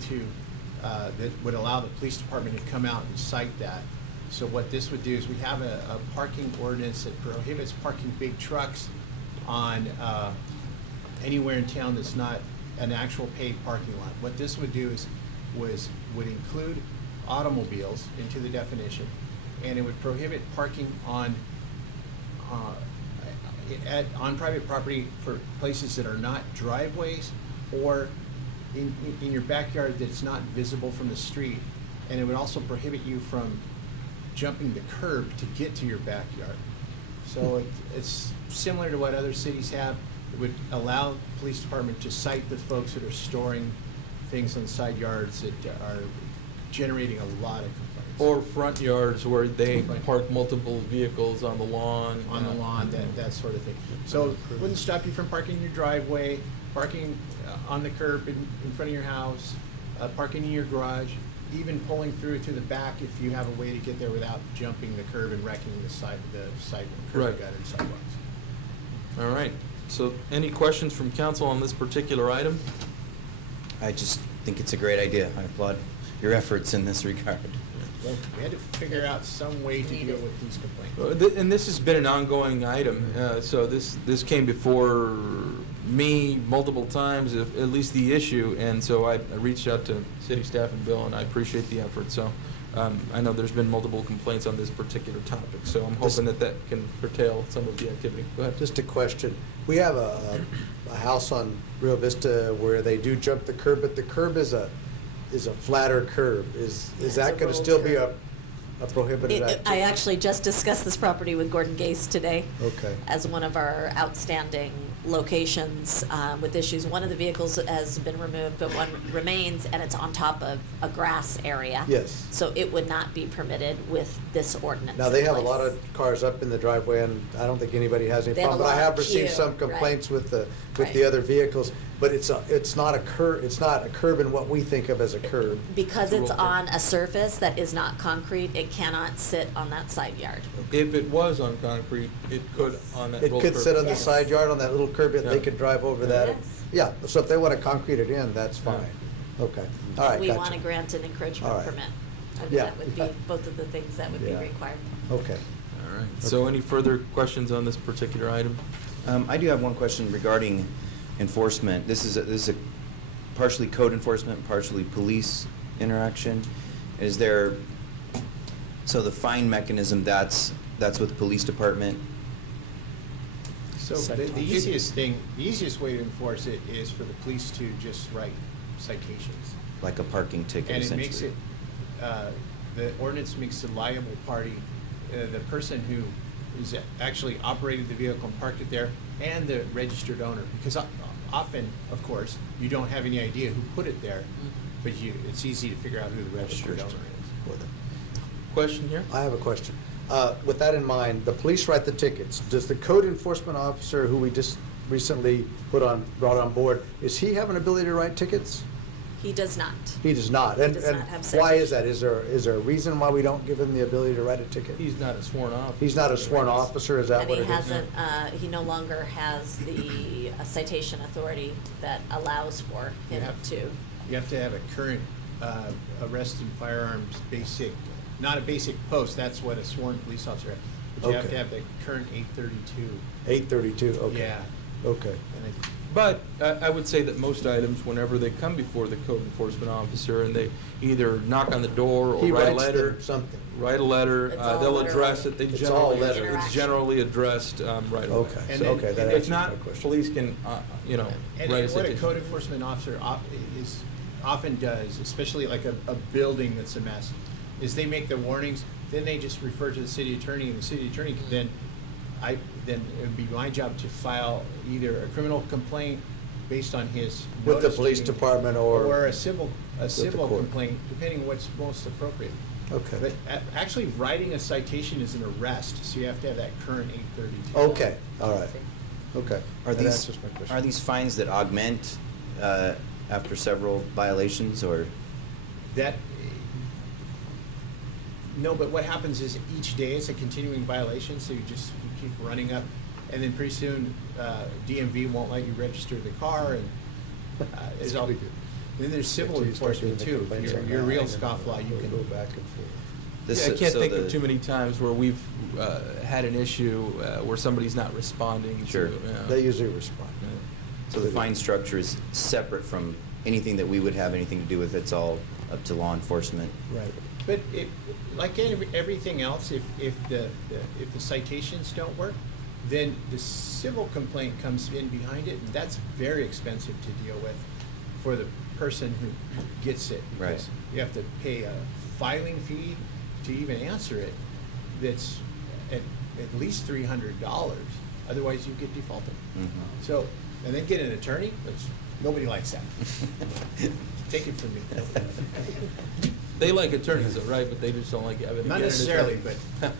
that would allow the police department to come out and cite that. So what this would do is we have a parking ordinance that prohibits parking big trucks on anywhere in town that's not an actual paid parking lot. What this would do would include automobiles into the definition, and it would prohibit parking on private property for places that are not driveways or in your backyard that's not visible from the street. And it would also prohibit you from jumping the curb to get to your backyard. So it's similar to what other cities have. It would allow the police department to cite the folks that are storing things on side yards that are generating a lot of complaints. Or front yards where they park multiple vehicles on the lawn. On the lawn, that sort of thing. So it wouldn't stop you from parking in your driveway, parking on the curb in front of your house, parking in your garage, even pulling through to the back if you have a way to get there without jumping the curb and wrecking the sidewalk, curb gutter and sidewalks. All right. So any questions from council on this particular item? I just think it's a great idea. I applaud your efforts in this regard. Well, we had to figure out some way to deal with these complaints. And this has been an ongoing item. So this came before me multiple times, at least the issue. And so I reached out to city staff and Bill, and I appreciate the effort. So I know there's been multiple complaints on this particular topic. So I'm hoping that can curtail some of the activity. Go ahead. Just a question. We have a house on Rio Vista where they do jump the curb, but the curb is a flatter curb. Is that going to still be a prohibited activity? I actually just discussed this property with Gordon Gase today. Okay. As one of our outstanding locations with issues. One of the vehicles has been removed, but one remains, and it's on top of a grass area. Yes. So it would not be permitted with this ordinance. Now, they in have a place. lot of cars up in the driveway, and I don't think anybody has any They have problem. a But I lot have of received queue, some complaints right. with the Right. other vehicles. But it's not a curb. It's not a curb in what we think of as a curb. Because it's on a surface that is not concrete, it cannot sit on that side yard. If it was on concrete, it could on that It roll could curb. sit on the Yes. side yard on that little curb, and they Yeah. could drive over that. Yes. Yeah, so if they want to concrete it in, that's fine. Okay, all right, We gotcha. want to grant an All encroachment right. permit. And Yeah. that would be both of the things that would be Yeah. required. Okay. All right. So any further questions on this particular item? I do have one question regarding enforcement. This is a partially code enforcement, partially police interaction. Is there, so the fine mechanism, that's with the police department? So the easiest way to enforce it is for the police to just write citations. Like a parking ticket, And it essentially? makes it, the ordinance makes the liable party, the person who is actually operated the vehicle and parked it there, and the registered owner. Because often, of course, you don't have any idea who put it there, but it's easy to figure out who the registered owner is. Question here? I have a question. With that in mind, the police write the tickets. Does the code enforcement officer, who we just recently brought on board, is he have an ability to write tickets? He does not. He does not. He And does and not have why is citation. that? Is there a reason why we don't give him the ability to write a ticket? He's not a sworn officer. He's not a sworn officer, is that And what he it is? hasn't, he no longer has the citation authority that allows for You him have- to. You have to have a current arrest and firearms basic, not a basic post, that's what a sworn police officer has. But you have Okay. to have the current 832. 832, okay. Yeah. Okay. And I- But I would say that most items, whenever they come before the code enforcement officer and they either knock on the door or He write a writes letter. them something. Write a letter, It's all they'll letter address writing. it, they It's all generally, letter. it's generally addressed right away. Okay, And so, then- okay, that If answers my not, question. police can, And write a what a citation. code enforcement officer often does, especially like a building that's a mess, is they make the warnings, then they just refer to the city attorney, and the city attorney can then, then it would be my job to file either a criminal complaint based on his With the notice to police me, department or a civil the court. complaint, depending on what's most appropriate. Okay. But actually, writing a citation is an arrest, so you have to have that current 832. Okay, all right. Okay. Are That these, answers my question. are these fines that augment after several violations, or? That, no, but what happens is each day it's a continuing violation, so you keep running up, and then pretty soon DMV won't let you register the car, and there's all. Then there's civil Until you start enforcement doing the too. complaints If on you're a that, real and then scofflaw, you it'll can go back and forth. This I is- can't so think the- of too many times where we've had an issue where somebody's not responding. Sure. They usually respond. So the fine structure is separate from anything that we would have anything to do with, it's all up to law enforcement? Right. But like everything else, if the citations don't work, then the civil complaint comes in behind it, and that's very expensive to deal with for the person who gets it. Right. Because you have to pay a filing fee to even answer it that's at least $300. Otherwise, you get defaulted. Mhm. So, and then get an attorney, nobody likes that. Take it from me. They like attorneys, though, right? But they just don't like having to Not get an necessarily, attorney. but.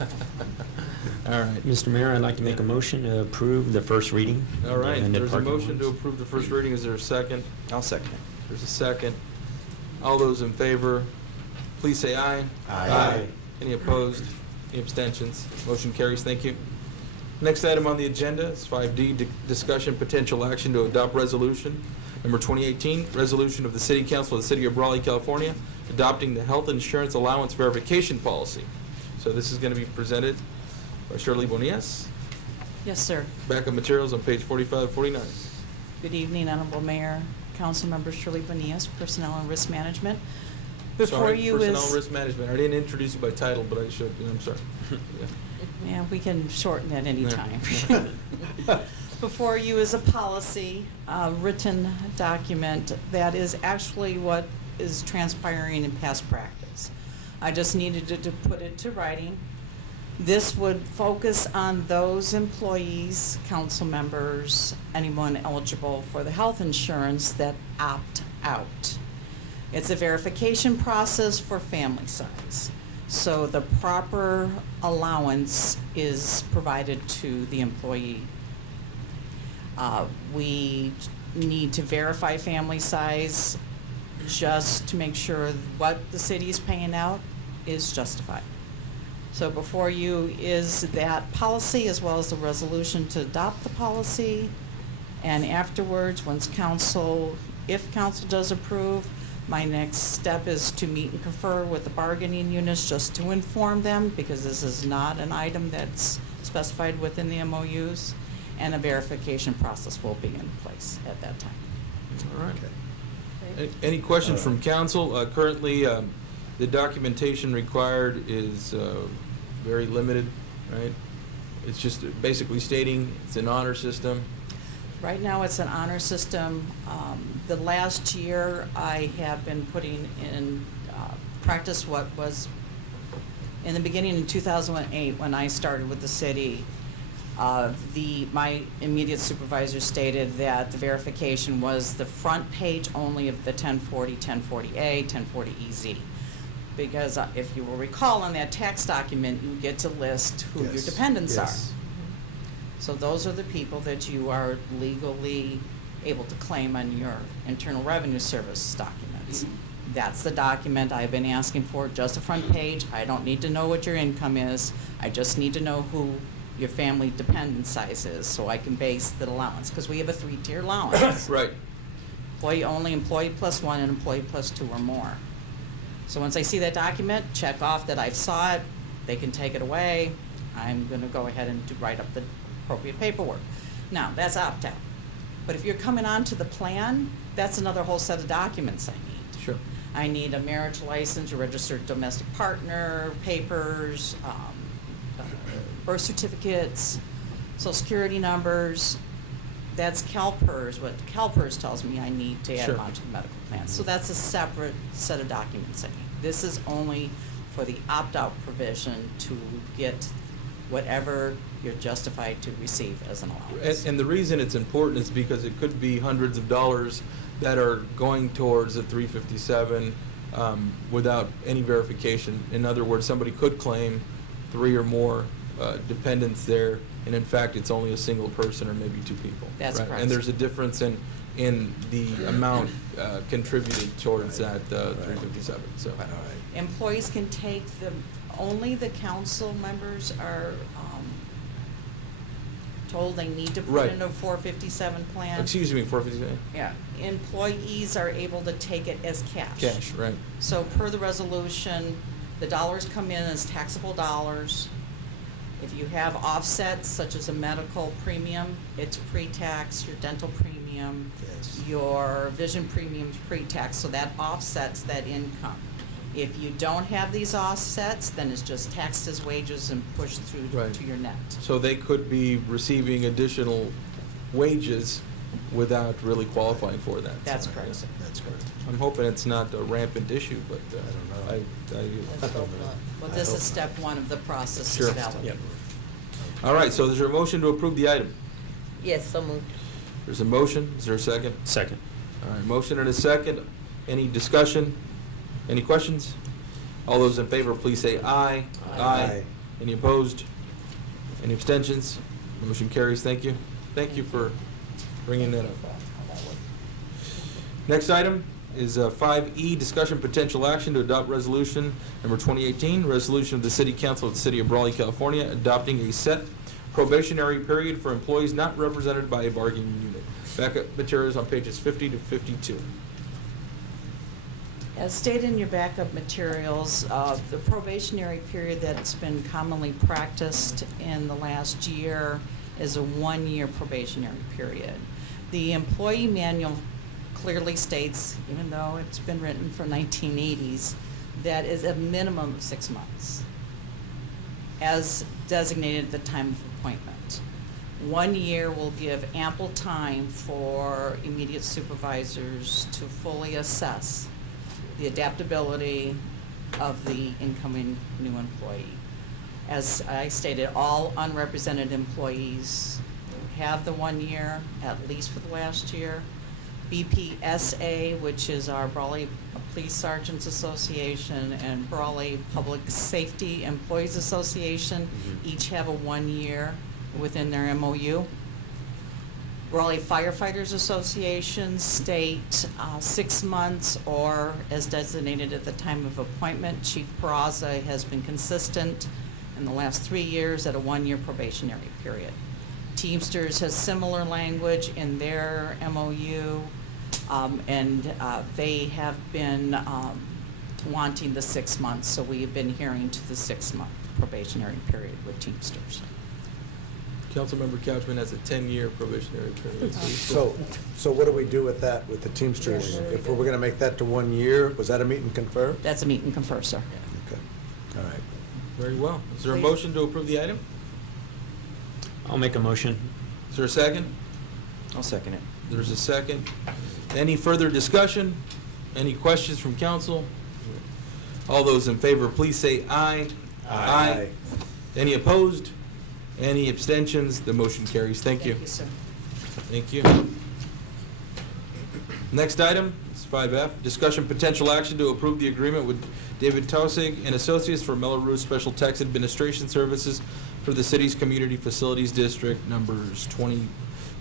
All right. Mr. Mayor, I'd like to make a motion to approve the first reading. All right, And the there's a parking motion to lots. approve the first reading. Is there a second? I'll second it. There's a second. All those in favor, please say aye. Aye. Any opposed? Any abstentions? Motion carries. Thank you. Next item on the agenda is 5D, discussion potential action to adopt resolution number 2018, resolution of the City Council of the City of Brawley, California, adopting the health insurance allowance verification policy. So this is going to be presented by Shirley Bonias. Yes, sir. Backup materials on page 45, 49. Good evening, Honorable Mayor, Council Member Shirley Bonias, Personnel and Risk Management. Before Sorry, you Personnel is, Risk Management. I didn't introduce you by title, but I should. I'm sorry. Yeah. yeah, we can shorten it any Yeah. time. Before you is a policy, written document that is actually what is transpiring in past practice. I just needed to put it to writing. This would focus on those employees, council members, anyone eligible for the health insurance that opt out. It's a verification process for family size. So the proper allowance is provided to the employee. We need to verify family size just to make sure what the city is paying out is justified. So before you is that policy as well as the resolution to adopt the policy. And afterwards, once council, if council does approve, my next step is to meet and confer with the bargaining units just to inform them, because this is not an item that's specified within the MOUs, and a verification process will be in place at that time. All right. Any questions from council? Currently, the documentation required is very limited, right? It's just basically stating it's an honor system. Right now, it's an honor system. The last year, I have been putting in practice what was in the beginning in 2008 when I started with the city. My immediate supervisor stated that the verification was the front page only of the 1040, 1040A, 1040EZ. Because if you will recall, on that tax document, you get to list who your Yes. dependents Yes. are. So those are the people that you are legally able to claim on your Internal Revenue Service documents. That's the document I've been asking for, just the front page. I don't need to know what your income is. I just need to know who your family dependent size is, so I can base the allowance, because we have a 3-tier allowance. Right. Employee only, employee plus one, and employee plus two or more. So once I see that document, check off that I've saw it, they can take it away. I'm gonna go ahead and write up the appropriate paperwork. Now, that's opt-out. But if you're coming onto the plan, that's another whole set of documents I need. Sure. I need a marriage license, a registered domestic partner, papers, birth certificates, social security numbers. That's CalPERS, what CalPERS tells me I need to add Sure. them onto the medical plan. So that's a separate set of documents I need. This is only for the opt-out provision to get whatever you're justified to receive as an allowance. And the reason it's important is because it could be hundreds of dollars that are going towards a 357 without any verification. In other words, somebody could claim 3 or more dependents there, and in fact, it's only a single person or maybe 2 people. That's right? correct. And there's a difference in the amount contributed towards that 357. So. Employees can take only the council members are told they need to put Right. in a 457 plan. Excuse me, 457? Yeah, employees are able to take it as cash. Cash, right. So per the resolution, the dollars come in as taxable dollars. If you have offsets, such as a medical premium, it's pre-tax, your dental premium, your vision premium's pre-tax, so that offsets that income. If you don't have these offsets, then it's just taxed as wages and pushed through Right. to your net. So they could be receiving additional wages without really qualifying for that. That's So, correct. yeah, that's correct. I'm hoping it's not a rampant issue, but I Let's hope not. Well, this is step one of the process Sure. is valid. Yep. All right, so is there a motion to approve the item? Yes, so moved. There's a motion. Is there a second? Second. All right, motion and a second. Any discussion? Any questions? All those in favor, please say aye. Aye. Any opposed? Any abstentions? Motion carries. Thank you. Thank you for bringing that up. Next item is 5E, discussion potential action to adopt resolution number 2018, resolution of the City Council of the City of Brawley, California, adopting a set probationary period for employees not represented by a bargaining unit. Backup materials on pages 50 to 52. As stated in your backup materials, the probationary period that's been commonly practiced in the last year is a 1-year probationary period. The employee manual clearly states, even though it's been written for 1980s, that is a minimum of 6 months, as designated at the time of appointment. 1 year will give ample time for immediate supervisors to fully assess the adaptability of the incoming new employee. As I stated, all unrepresented employees have the 1 year, at least for the last year. BPSA, which is our Brawley Police Sergeants Association, and Brawley Public Safety Employees Association, each have a 1 year within their MOU. Brawley Firefighters Association state 6 months, or as designated at the time of appointment. Chief Peraza has been consistent in the last 3 years at a 1-year probationary period. Teamsters has similar language in their MOU, and they have been wanting the 6 months, so we have been adhering to the 6-month probationary period with Teamsters. Councilmember Couchman has a 10-year probationary period. So what do we do with that, with the Teamsters? If we're gonna make that to 1 year, was that a meet and confer? That's a meet and confer, sir. Okay, all right. Very well. Is there a Please. motion to approve the item? I'll make a motion. Is there a second? I'll second it. There's a second. Any further discussion? Any questions from council? All those in favor, please say aye. Aye. Any opposed? Any abstentions? The motion carries. Thank you. Thank you, sir. Thank you. Next item is 5F, discussion potential action to approve the agreement with David Tausig and Associates for Melrose Special Tax Administration Services for the city's Community Facilities District, numbers 2005-1,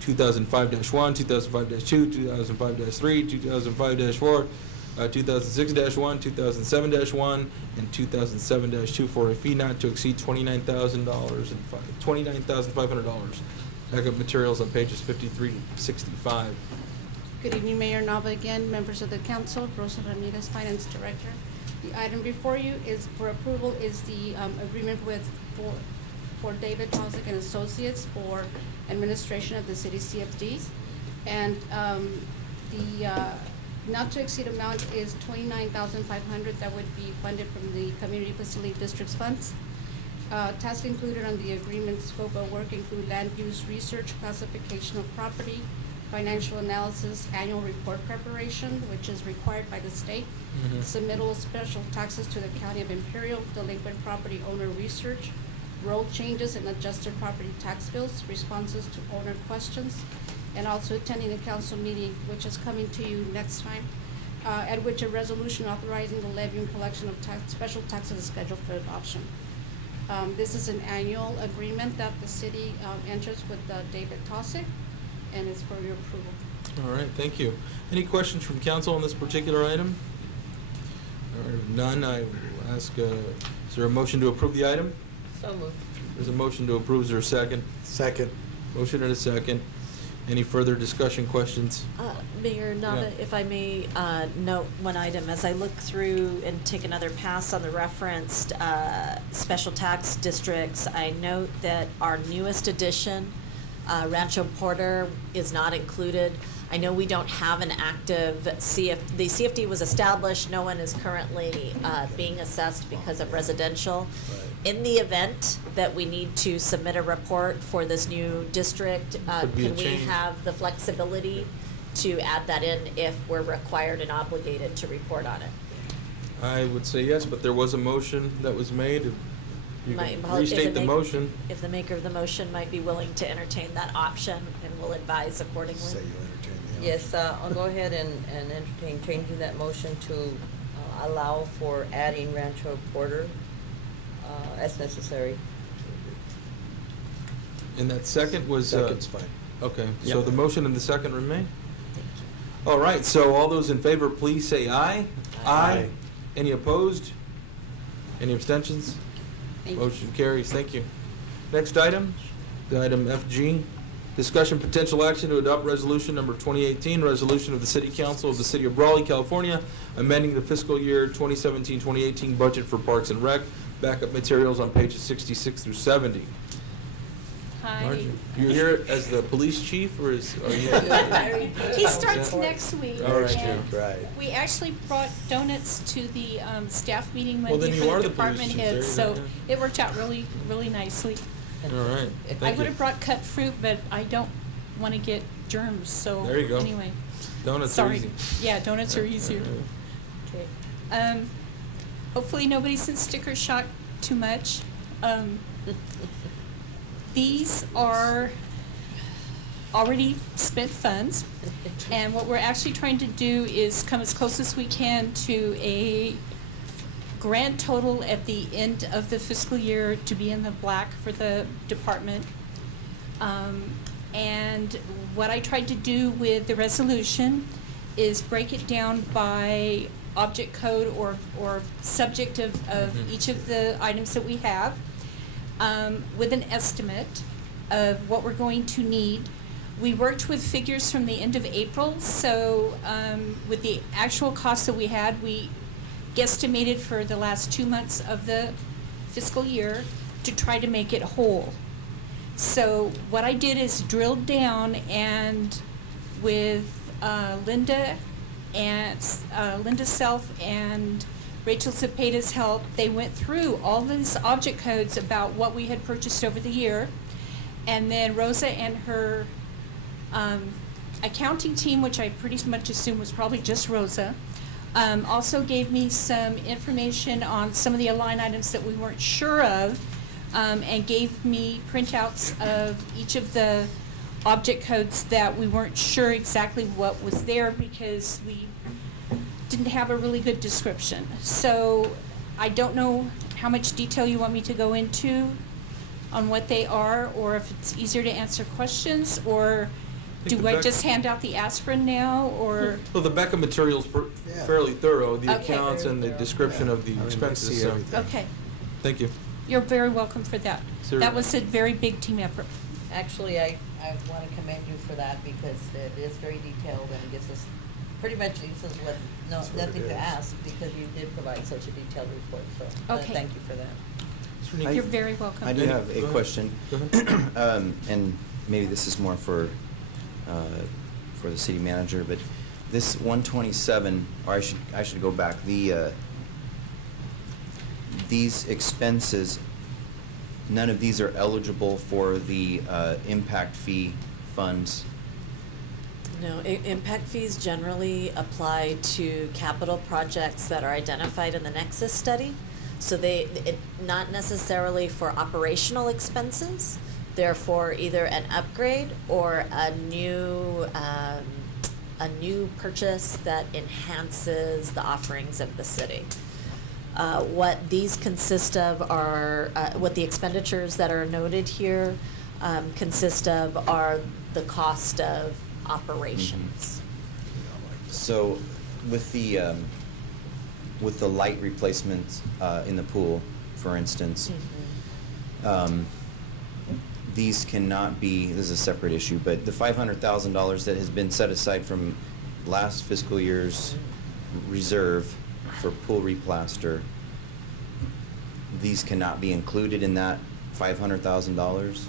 2005-2, 2005-3, 2005-4, 2006-1, 2007-1, and 2007-2 for a fee not to exceed $29,500. Backup materials on pages 53 to 65. Good evening, Mayor Nava again, members of the council, Rosa Ramirez, Finance Director. The item before you is for approval is the agreement for David Tausig and Associates for administration of the city CFDs. And the not to exceed amount is $29,500 that would be funded from the Community Facility District's funds. Tasks included on the agreement scope of work include land use research, classification of property, financial analysis, annual report preparation, which is required by the state, submittal of special taxes to the County of Imperial, delinquent property owner research, roll changes and adjusted property tax bills, responses to owner questions, and also attending the council meeting, which is coming to you next time, at which a resolution authorizing the levy and collection of special taxes is scheduled for adoption. This is an annual agreement that the city enters with David Tosick, and it's for your approval. All right, thank you. Any questions from council on this particular item? All right, if none, I will ask, is there a motion to approve the item? So moved. There's a motion to approve. Is there a second? Second. Motion and a second. Any further discussion, questions? Mayor Nava, Yeah. if I may note one item, as I look through and take another pass on the referenced special tax districts, I note that our newest addition, Rancho Porter, is not included. I know we don't have an active the CFD was established, no one is currently being assessed because of residential. In the event that we need to submit a report for this new district, Could be a can we change. have the flexibility to add that in if we're required and obligated to report on it? I would say yes, but there was a motion that was made. You Might- can well, if restate the ma- motion. If the maker of the motion might be willing to entertain that option, and we'll advise accordingly. Say you entertain the Yes, I'll go ahead and entertain changing that motion to allow for adding Rancho Porter as necessary. And that second was. Second's fine. Okay, so Yep. the motion and the second remain? All right, so all those in favor, please say aye. Aye. Any opposed? Any abstentions? Thank you. Motion carries. Thank you. Next item, the item FG, discussion potential action to adopt resolution number 2018, resolution of the City Council of the City of Brawley, California, amending the fiscal year 2017-2018 budget for Parks and Rec. Backup materials on pages 66 through 70. Hi. Margie, you're here as the police chief, or are you? He starts next week. All right, and Jim. Right. We actually brought donuts to the staff meeting Well, then Monday you for are the the police department chief. heads, There you so go, it worked out really, really nicely. All right, I thank would you. have brought cut fruit, but I don't want to get germs, so. There you go. Anyway. Donuts are Sorry. easy. Yeah, donuts are easier. Okay. Hopefully nobody sent sticker shock too much. These are already spent funds, and what we're actually trying to do is come as close as we can to a grand total at the end of the fiscal year to be in the black for the department. And what I tried to do with the resolution is break it down by object code or subject of each of the items that we have, with an estimate of what we're going to need. We worked with figures from the end of April, so with the actual costs that we had, we guesstimated for the last 2 months of the fiscal year to try to make it whole. So what I did is drilled down, and with Linda and Linda Self and Rachel Cepeda's help, they went through all these object codes about what we had purchased over the year. And then Rosa and her accounting team, which I pretty much assume was probably just Rosa, also gave me some information on some of the line items that we weren't sure of, and gave me printouts of each of the object codes that we weren't sure exactly what was there because we didn't have a really good description. So I don't know how much detail you want me to go into on what they are, or if it's easier to answer questions, or think do the I back- just hand out the aspirin now, or? Well, the backup material's fairly thorough, the Okay. accounts and the description of the I mean, I expenses, see so, everything. Okay, thank you. you're very welcome for that. Sir. That was a very big team effort. Actually, I want to commend you for that because it is very detailed and it gives us, pretty much gives us That's what nothing it to is. ask because you did provide such a detailed report, so Okay. thank you for that. Mr. Nicky? You're very welcome. I do have Go a ahead. question, Go ahead. and maybe this is more for for the city manager, but this 127, or I should go back. These expenses, none of these are eligible for the impact fee funds. No, impact fees generally apply to capital projects that are identified in the Nexus study. So not necessarily for operational expenses, they're for either an upgrade or a new purchase that enhances the offerings of the city. What these consist of are, what the expenditures that are noted here consist of are the cost of operations. So with the light replacements in the pool, for instance, these cannot be, this is a separate issue, but the $500,000 that has been set aside from last fiscal year's reserve for pool replaster, these cannot be included in that $500,000?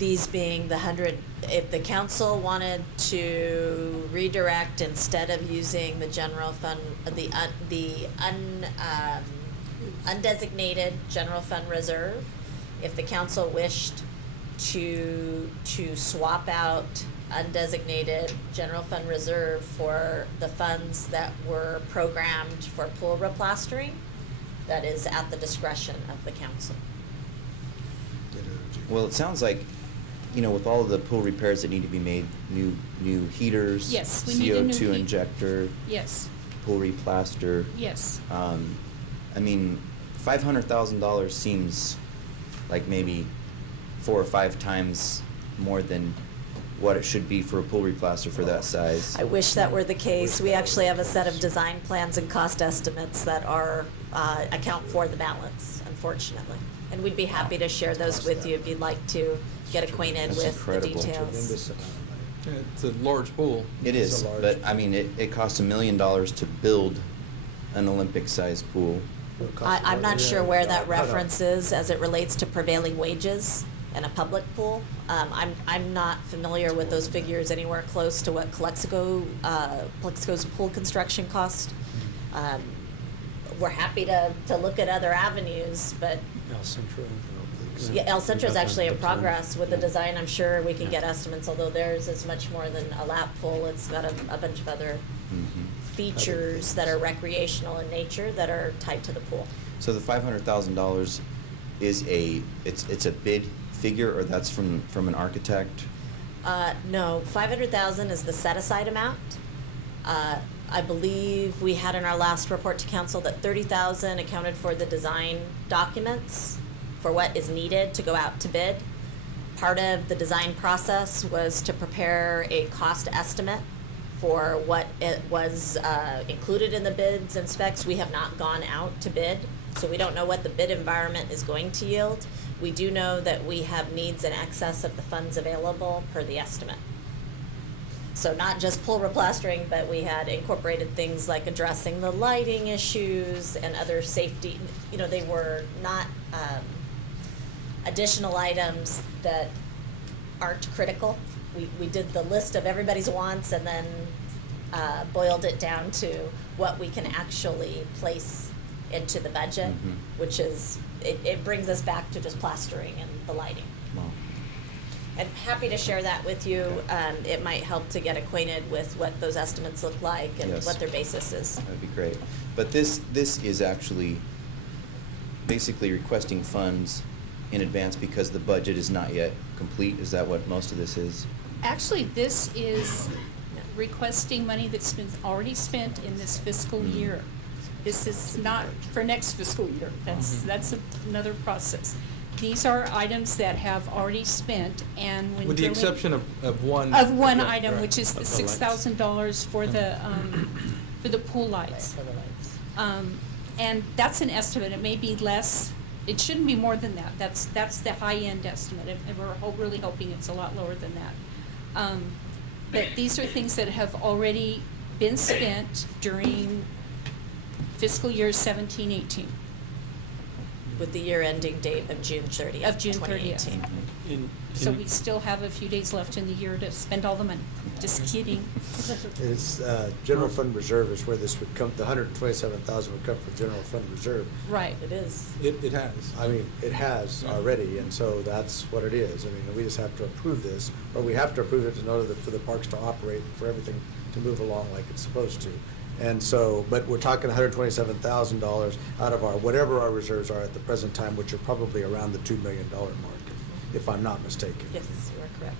These being the 100, if the council wanted to redirect instead of using the general fund, the undesignated general fund reserve, if the council wished to swap out undesignated general fund reserve for the funds that were programmed for pool replastering, that is at the discretion of the council. Well, it sounds like, with all of the pool repairs that need to be made, new heaters, Yes, we need a new CO2 heat. injector, Yes, pool replaster. yes. $500,000 seems like maybe 4 or 5 times more than what it should be for a pool replaster for that size. I wish that were the case. We actually have a set of design plans and cost estimates that are, account for the balance, unfortunately. And we'd be happy to share those with you if you'd like to get acquainted That's with incredible. the details. It's a large pool. It is, but it costs $1 million to build an Olympic-sized pool. I'm not sure where that reference is as it relates to prevailing wages in a public pool. I'm not familiar with those figures anywhere close to what Calexico's pool construction cost. We're happy to look at other avenues, but El Centro is actually in progress with the design. I'm sure we can get estimates, although theirs is much more than a lap pool. It's got a bunch of other features that are recreational in nature that are tied to the pool. So the $500,000 is it's a bid figure, or that's from an architect? No, 500,000 is the set-aside amount. I believe we had in our last report to council that 30,000 accounted for the design documents for what is needed to go out to bid. Part of the design process was to prepare a cost estimate for what it was included in the bids and specs. We have not gone out to bid, so we don't know what the bid environment is going to yield. We do know that we have needs in excess of the funds available per the estimate. So not just pool replastering, but we had incorporated things like addressing the lighting issues and other safety. They were not additional items that aren't critical. We did the list of everybody's wants and then boiled it down to what we can actually place into the budget, which is, it brings us back to just plastering and the lighting. Wow. I'm happy to share that with you. It might help to get acquainted with what those estimates look like and Yes. what their basis is. That'd be great. But this is actually basically requesting funds in advance because the budget is not yet complete. Is that what most of this is? Actually, this is requesting money that's been already spent in this fiscal year. This is not for next fiscal year. That's another process. These are items that have already spent, and when With the exception of one. of one Yeah, item, right. which is the Of the lights. $6,000 for the pool lights. And that's an estimate. It may be less. It shouldn't be more than that. That's the high end estimate, and we're really hoping it's a lot lower than that. But these are things that have already been spent during fiscal year 17-18. With the year ending date of June 30th, Of June 30th. 2018. So we still have a few days left in the year to spend all the money. Just kidding. It's, general fund reserve is where this would come, the 127,000 would come from general fund reserve. Right. It is. It has. I mean, it has already, and so that's what it is. I mean, we just have to approve this, or we have to approve it in order for the parks to operate, for everything to move along like it's supposed to. And so, but we're talking $127,000 out of our, whatever our reserves are at the present time, which are probably around the $2 million mark, if I'm not mistaken. Yes, you are correct.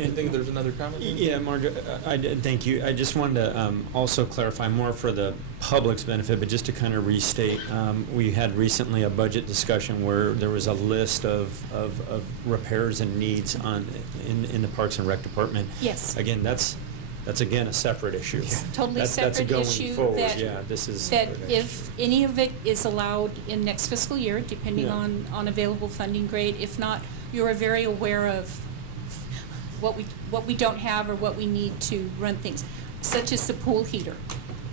I think there's another comment? Yeah, Margaret, thank you. I just wanted to also clarify more for the public's benefit, but just to kind of restate, we had recently a budget discussion where there was a list of repairs and needs in the Parks and Rec Department. Yes. Again, that's again a separate issue. Totally That's separate going issue forward. that, Yeah, this is. that if any of it is allowed in next fiscal year, depending Yeah. on available funding, great. If not, you are very aware of what we don't have or what we need to run things, such as the pool heater.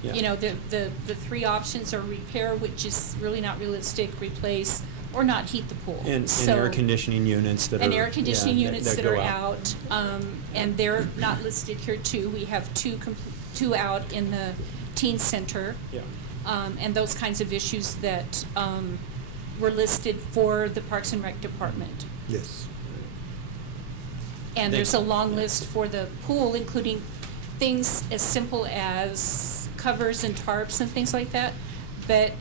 Yeah. You know, the three options are repair, which is really not realistic, replace, or not heat the pool. And So- air conditioning units that are. and air conditioning yeah, units that go are out, and they're not listed here too. We have two out in the teen center. Yeah. And those kinds of issues that were listed for the Parks and Rec Department. Yes. And there's a long list for the pool, including things as simple as covers and tarps and things like that. But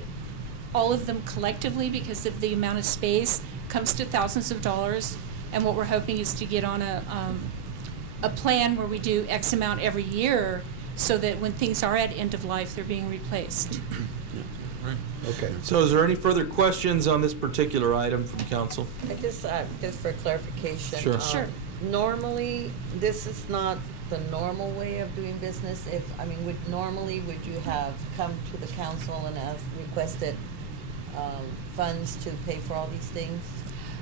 all of them collectively, because of the amount of space, comes to thousands of dollars. And what we're hoping is to get on a plan where we do X amount every year, so that when things are at end of life, they're being replaced. Right. Okay. So is there any further questions on this particular item from council? I just for clarification. Sure. Sure. Normally, this is not the normal way of doing business. Would you have come to the council and have requested funds to pay for all these things?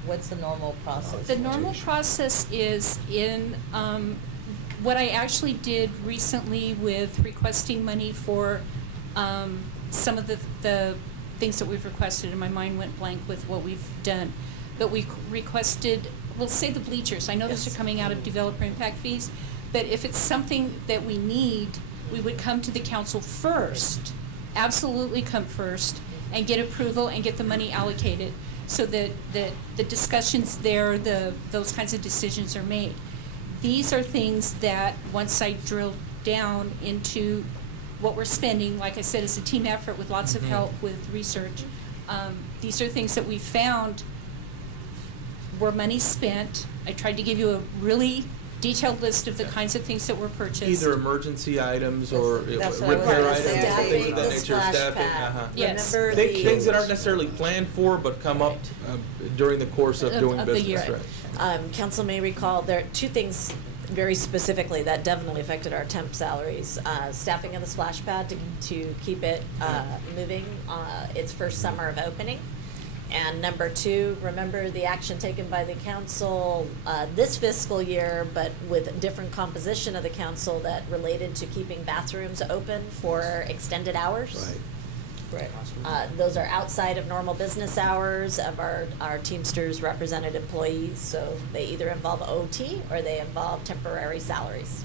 What's the normal process? The normal process is in, what I actually did recently with requesting money for some of the things that we've requested, and my mind went blank with what we've done. But we requested, we'll say the bleachers. I know those are coming out of developer impact fees, but if it's something that we need, we would come to the council first, absolutely come first, and get approval and get the money allocated, so that the discussions there, those kinds of decisions are made. These are things that, once I drill down into what we're spending, like I said, it's a team effort with lots of help with research. These are things that we found were money spent. I tried to give you a really detailed list of the kinds of things that were purchased. Either emergency items or That's what I was repair gonna items, say. or things of that The nature, splash staffing. pad. Yes. Remember Things that aren't necessarily planned for, but come up during the course of doing Of the business, year. right? Council may recall, there are two things very specifically that definitely affected our temp salaries. Staffing of the splash pad to keep it moving its first summer of opening. And number two, remember the action taken by the council this fiscal year, but with different composition of the council that related to keeping bathrooms open for extended hours. Right. Those are outside of normal business hours of our Teamsters represented employees, so they either involve OT or they involve temporary salaries.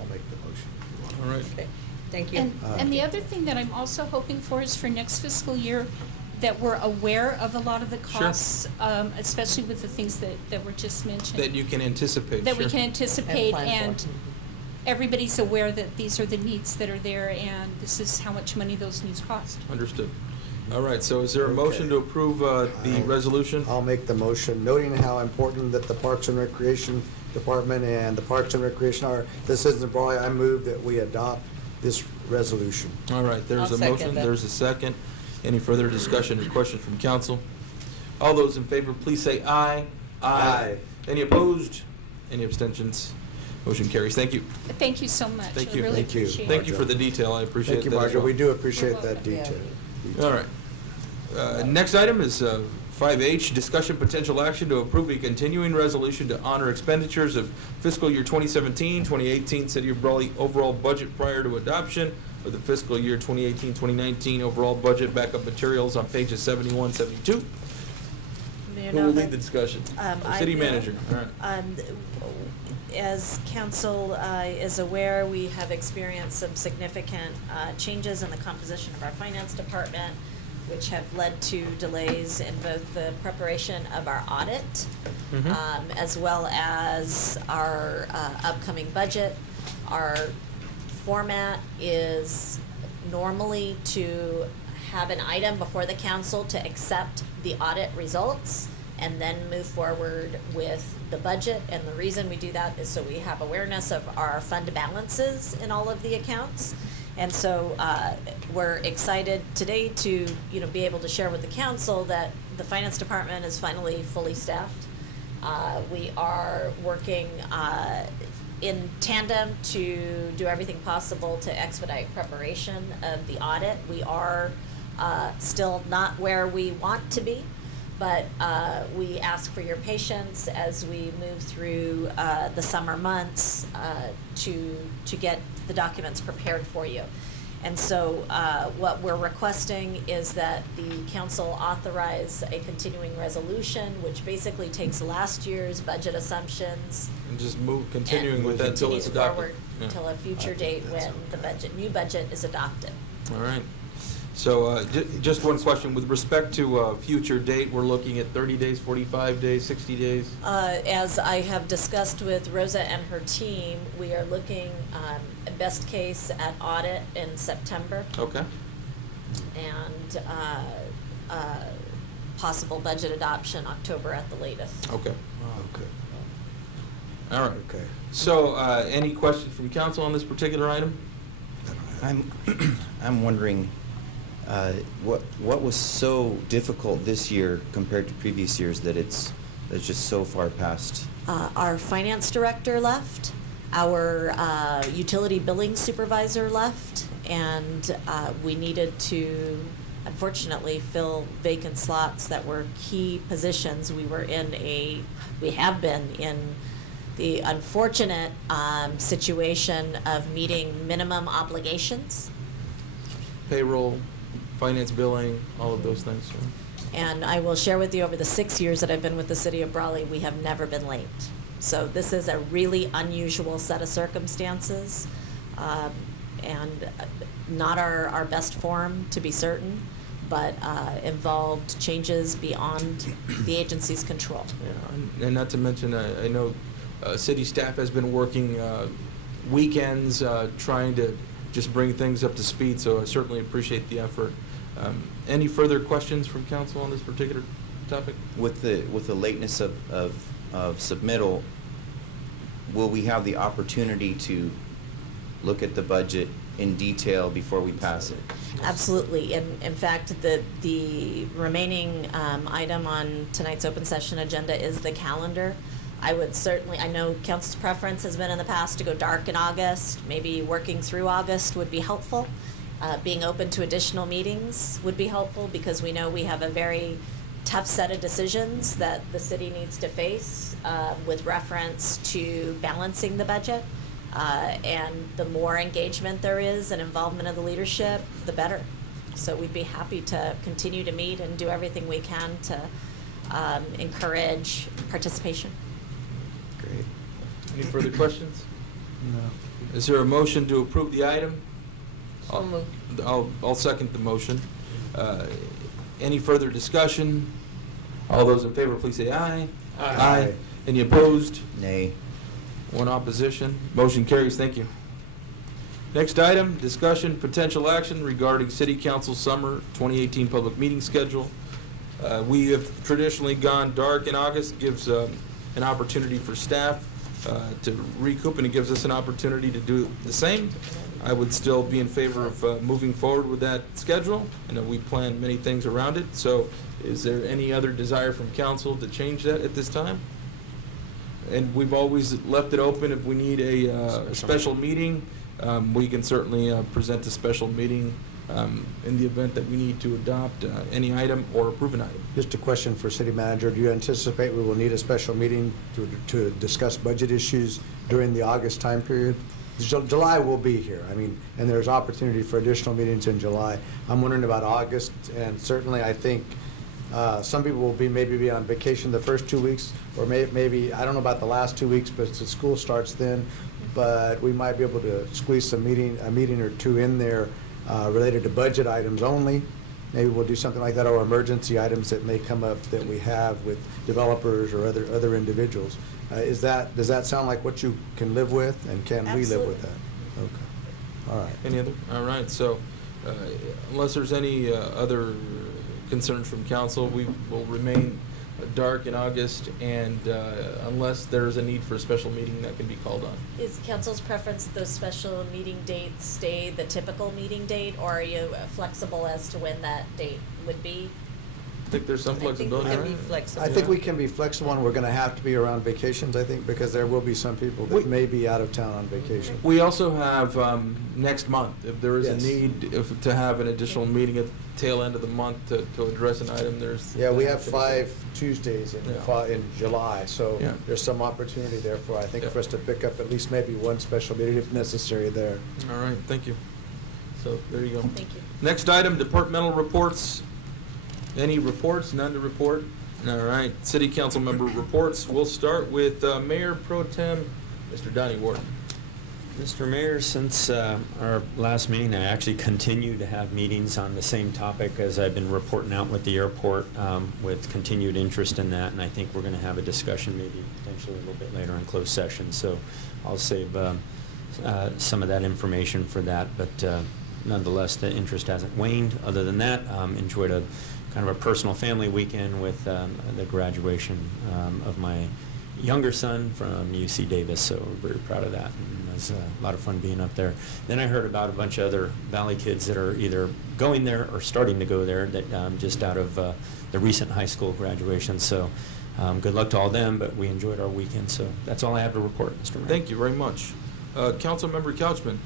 I'll make the motion. All right. Okay, thank you. And the other thing that I'm also hoping for is for next fiscal year, that we're aware of a lot of the costs, especially with the things that were just mentioned. That you can anticipate, That we sure. can anticipate, And plan for. and everybody's aware that these are the needs that are there, and this is how much money those needs cost. Understood. All right, so is there a motion to approve the resolution? I'll make the motion, noting how important that the Parks and Recreation Department and the Parks and Recreation are. This isn't Brawley. I move that we adopt this resolution. All right, there's I'll a second motion, that. there's a second. Any further discussion or questions from council? All those in favor, please say aye. Aye. Any opposed? Any abstentions? Motion carries. Thank you. Thank you so much. Thank I you. really Thank you. appreciate it. Thank you for the detail. I appreciate that. Thank you, as Margaret. well. We do appreciate You're that welcome. detail. All right. Next item is 5H, discussion potential action to approve a continuing resolution to honor expenditures of fiscal year 2017, 2018 City of Brawley overall budget prior to adoption of the fiscal year 2018, 2019 overall budget, backup materials on pages 71, 72. Mayor Who will Nova. lead the discussion? I City will. manager, all right. As council is aware, we have experienced some significant changes in the composition of our finance department, which have led to delays in both the preparation of our audit, as well as our upcoming budget. Our format is normally to have an item before the council to accept the audit results and then move forward with the budget. And the reason we do that is so we have awareness of our fund balances in all of the accounts. And so we're excited today to be able to share with the council that the finance department is finally fully staffed. We are working in tandem to do everything possible to expedite preparation of the audit. We are still not where we want to be, but we ask for your patience as we move through the summer months to get the documents prepared for you. And so what we're requesting is that the council authorize a continuing resolution, which basically takes last year's budget assumptions And just continuing with that until it's adopted. forward until a future date when the new budget is adopted. All right. So just one question. With respect to future date, we're looking at 30 days, 45 days, 60 days? As I have discussed with Rosa and her team, we are looking, best case, at audit in September. Okay. And possible budget adoption October at the latest. Okay. Okay. All right. Okay. So any questions from council on this particular item? I'm wondering, what was so difficult this year compared to previous years that it's just so far past? Our finance director left, our utility billing supervisor left, and we needed to, unfortunately, fill vacant slots that were key positions. We have been in the unfortunate situation of meeting minimum obligations. Payroll, finance billing, all of those things. And I will share with you, over the 6 years that I've been with the city of Brawley, we have never been late. So this is a really unusual set of circumstances, and not our best form, to be certain, but involved changes beyond the agency's control. Yeah, and not to mention, I know city staff has been working weekends trying to just bring things up to speed, so I certainly appreciate the effort. Any further questions from council on this particular topic? With the lateness of submittal, will we have the opportunity to look at the budget in detail before we pass it? Absolutely. In fact, the remaining item on tonight's open session agenda is the calendar. I know council's preference has been in the past to go dark in August. Maybe working through August would be helpful. Being open to additional meetings would be helpful, because we know we have a very tough set of decisions that the city needs to face with reference to balancing the budget. And the more engagement there is and involvement of the leadership, the better. So we'd be happy to continue to meet and do everything we can to encourage participation. Great. Any further questions? No. Is there a motion to approve the item? So moved. I'll second the motion. Any further discussion? All those in favor, please say aye. Aye. Any opposed? Nay. One opposition. Motion carries. Thank you. Next item, discussion, potential action regarding City Council Summer 2018 public meeting schedule. We have traditionally gone dark in August, gives an opportunity for staff to recoup, and it gives us an opportunity to do the same. I would still be in favor of moving forward with that schedule. I know we plan many things around it, so is there any other desire from council to change that at this time? And we've always left it open. If we need a special meeting, we can certainly present a special meeting in the event that we need to adopt any item or approve an item. Just a question for city manager. Do you anticipate we will need a special meeting to discuss budget issues during the August time period? July will be here. I mean, and there's opportunity for additional meetings in July. I'm wondering about August, and certainly I think Some people will maybe be on vacation the first 2 weeks, or maybe, I don't know about the last 2 weeks, but the school starts then. But we might be able to squeeze a meeting or two in there related to budget items only. Maybe we'll do something like that, or emergency items that may come up that we have with developers or other individuals. Does that sound like what you can live with, and can we live with that? Okay. All right. Any other? All right, so unless there's any other concerns from council, we will remain dark in August, and unless there's a need for a special meeting, that can be called on. Is council's preference that those special meeting dates stay the typical meeting date, or are you flexible as to when that date would be? I think there's some flexibility, I think we right? can be flexible. I think we can be flexible, and we're going to have to be around vacations, I think, because there will be some people that may be out of town on vacation. We also have next month, if there is Yes. a need to have an additional meeting at the tail end of the month to address an item, there's. Yeah, we have 5 Tuesdays in July, so Yeah. there's some opportunity there for, I think, Yeah. for us to pick up at least maybe one special meeting if necessary there. All right, thank you. So, there you go. Thank you. Next item, departmental reports. Any reports? None to report? All right, city council member reports. We'll start with Mayor Pro Tem, Mr. Donnie Ward. Mr. Mayor, since our last meeting, I actually continue to have meetings on the same topic as I've been reporting out with the airport, with continued interest in that, and I think we're going to have a discussion maybe potentially a little bit later in closed session, so I'll save some of that information for that, but nonetheless, the interest hasn't waned. Other than that, enjoyed a kind of a personal family weekend with the graduation of my younger son from UC Davis, so we're very proud of that. And it was a lot of fun being up there. Then I heard about a bunch of other Valley kids that are either going there or starting to go there, that just out of the recent high school graduation. So good luck to all them, but we enjoyed our weekend. So that's all I have to report, Mr. Mayor. Thank you very much. Councilmember Couchman.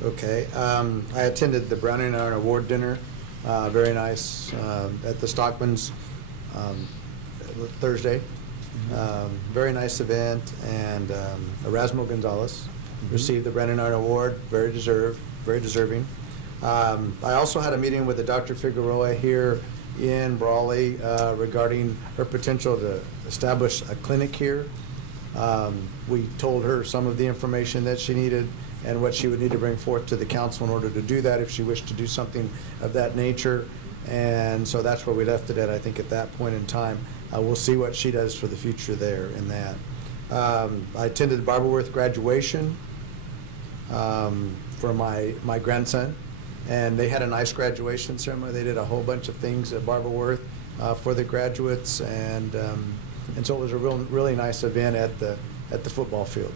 Okay, I attended the Browning and Iron Award dinner, very nice, at the Stockman's Thursday. Very nice event, and Erasmo Gonzalez received the Brandon Iron Award, very deserving. I also had a meeting with the Dr. Figueroa here in Brawley regarding her potential to establish a clinic here. We told her some of the information that she needed and what she would need to bring forth to the council in order to do that if she wished to do something of that nature. And so that's where we left it at, I think, at that point in time. We'll see what she does for the future there in that. I attended the Barberworth graduation for my grandson, and they had a nice graduation ceremony. They did a whole bunch of things at Barberworth for the graduates, and so it was a really nice event at the football field.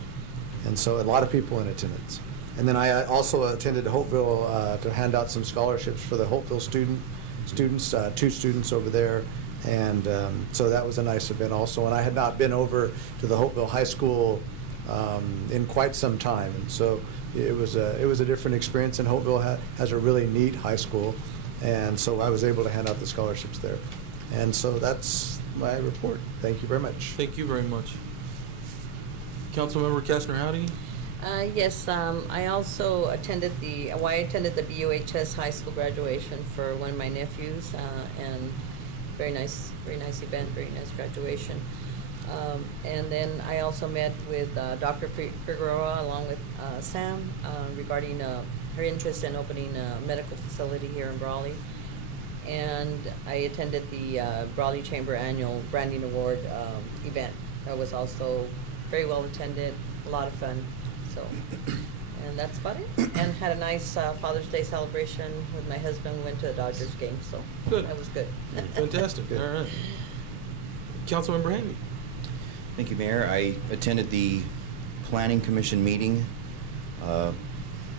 And so a lot of people in attendance. And then I also attended Hopeville to hand out some scholarships for the Hopeville students, 2 students over there. And so that was a nice event also. And I had not been over to the Hopeville High School in quite some time. And so it was a different experience. And Hopeville has a really neat high school. And so I was able to hand out the scholarships there. And so that's my report. Thank you very much. Thank you very much. Councilmember Kastner-Howdy. Yes, I also attended the BUHS high school graduation for one of my nephews, and very nice event, very nice graduation. And then I also met with Dr. Figueroa along with Sam regarding her interest in opening a medical facility here in Brawley. And I attended the Brawley Chamber Annual Branding Award event. That was also very well attended, a lot of fun. So, and that's about it. And had a nice Father's Day celebration with my husband. We went to a Dodgers game, so Good. that was good. Fantastic. All right. Councilmember Haney. Thank you, Mayor. I attended the Planning Commission meeting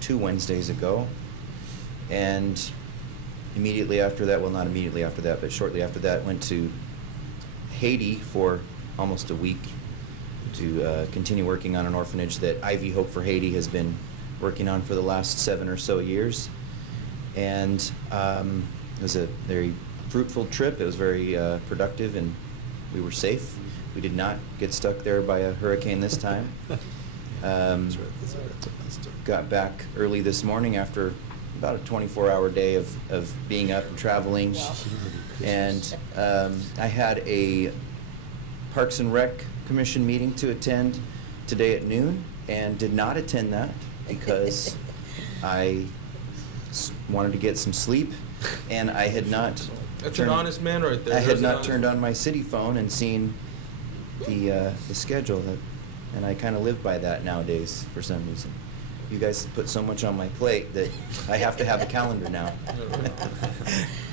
2 Wednesdays ago, and immediately after that, well, not immediately after that, but shortly after that, went to Haiti for almost a week to continue working on an orphanage that Ivy Hope for Haiti has been working on for the last 7 or so years. And it was a very fruitful trip. It was very productive, and we were safe. We did not get stuck there by a hurricane this time. Got back early this morning after about a 24-hour day of being up and traveling. And I had a Parks and Rec Commission meeting to attend today at noon, and did not attend that because I wanted to get some sleep, and I had not. That's an honest man right there. I There's had an not honest- turned on my city phone and seen the schedule, and I kind of live by that nowadays for some reason. You guys put so much on my plate that I have to have a calendar now.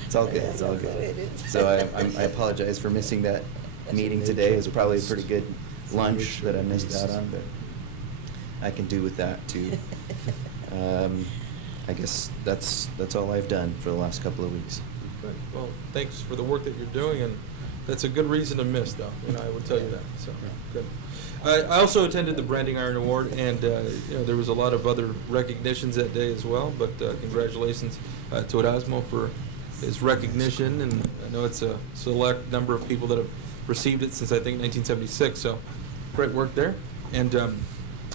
It's all good. It's all good. So I apologize for missing that meeting today. It was probably a pretty good lunch that I missed out on, but I can do with that too. I guess that's all I've done for the last couple of weeks. Good. Well, thanks for the work that you're doing, and that's a good reason to miss, though. I will tell you that. So good. I also attended the Branding Iron Award, and there was a lot of other recognitions that day as well. But congratulations to Erasmo for his recognition, and I know it's a select number of people that have received it since I think 1976. So great work there, and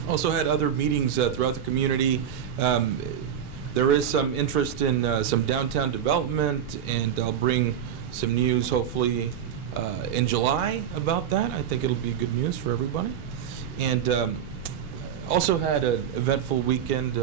also had other meetings throughout the community. There is some interest in some downtown development, and I'll bring some news hopefully in July about that. I think it'll be good news for everybody. And also had an eventful weekend.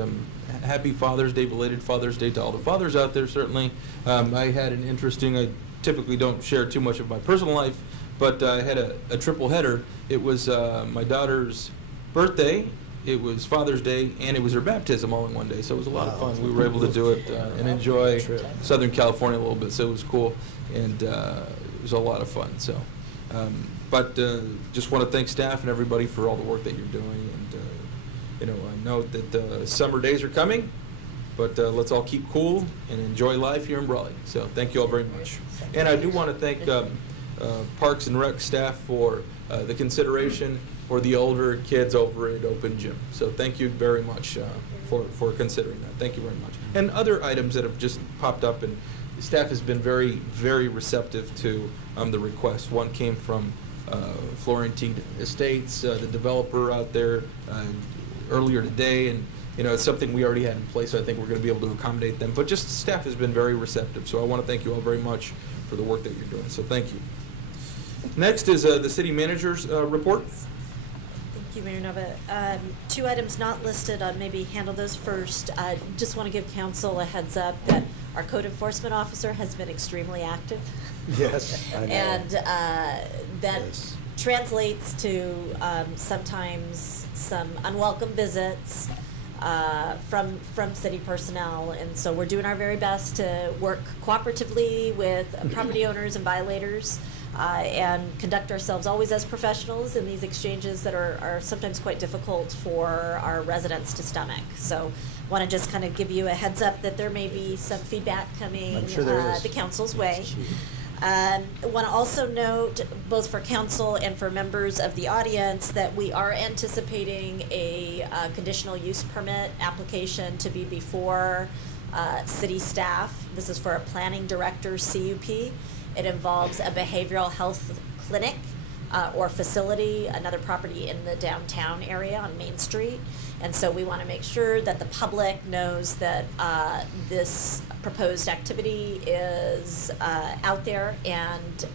Happy Father's Day, belated Father's Day to all the fathers out there, certainly. I had an interesting, I typically don't share too much of my personal life, but I had a triple header. It was my daughter's birthday, it was Father's Day, and it was her baptism all in one day. So it was a lot of fun. We were able to do it and enjoy Southern California a little bit, so it was cool. And it was a lot of fun. So, but just want to thank staff and everybody for all the work that you're doing. And I know that summer days are coming, but let's all keep cool and enjoy life here in Brawley. So thank you all very much. And I do want to thank Parks and Rec staff for the consideration for the older kids over at Open Gym. So thank you very much for considering that. Thank you very much. And other items that have just popped up, and staff has been very, very receptive to the request. One came from Florentine Estates, the developer out there, earlier today, and it's something we already had in place, so I think we're going to be able to accommodate them. But just staff has been very receptive, so I want to thank you all very much for the work that you're doing. So thank you. Next is the city manager's report. Thank you, Mayor Nova. 2 items not listed, I'll maybe handle those first. Just want to give council a heads up that our code enforcement officer has been extremely active. Yes, I know. And that Yes. translates to sometimes some unwelcome visits from city personnel. And so we're doing our very best to work cooperatively with property owners and violators. And conduct ourselves always as professionals in these exchanges that are sometimes quite difficult for our residents to stomach. So want to just kind of give you a heads up that there may be some feedback coming I'm sure there is. the council's way. Want to also note, both for council and for members of the audience, that we are anticipating a conditional use permit application to be before city staff. This is for a planning director CUP. It involves a behavioral health clinic or facility, another property in the downtown area on Main Street. And so we want to make sure that the public knows that this proposed activity is out there, and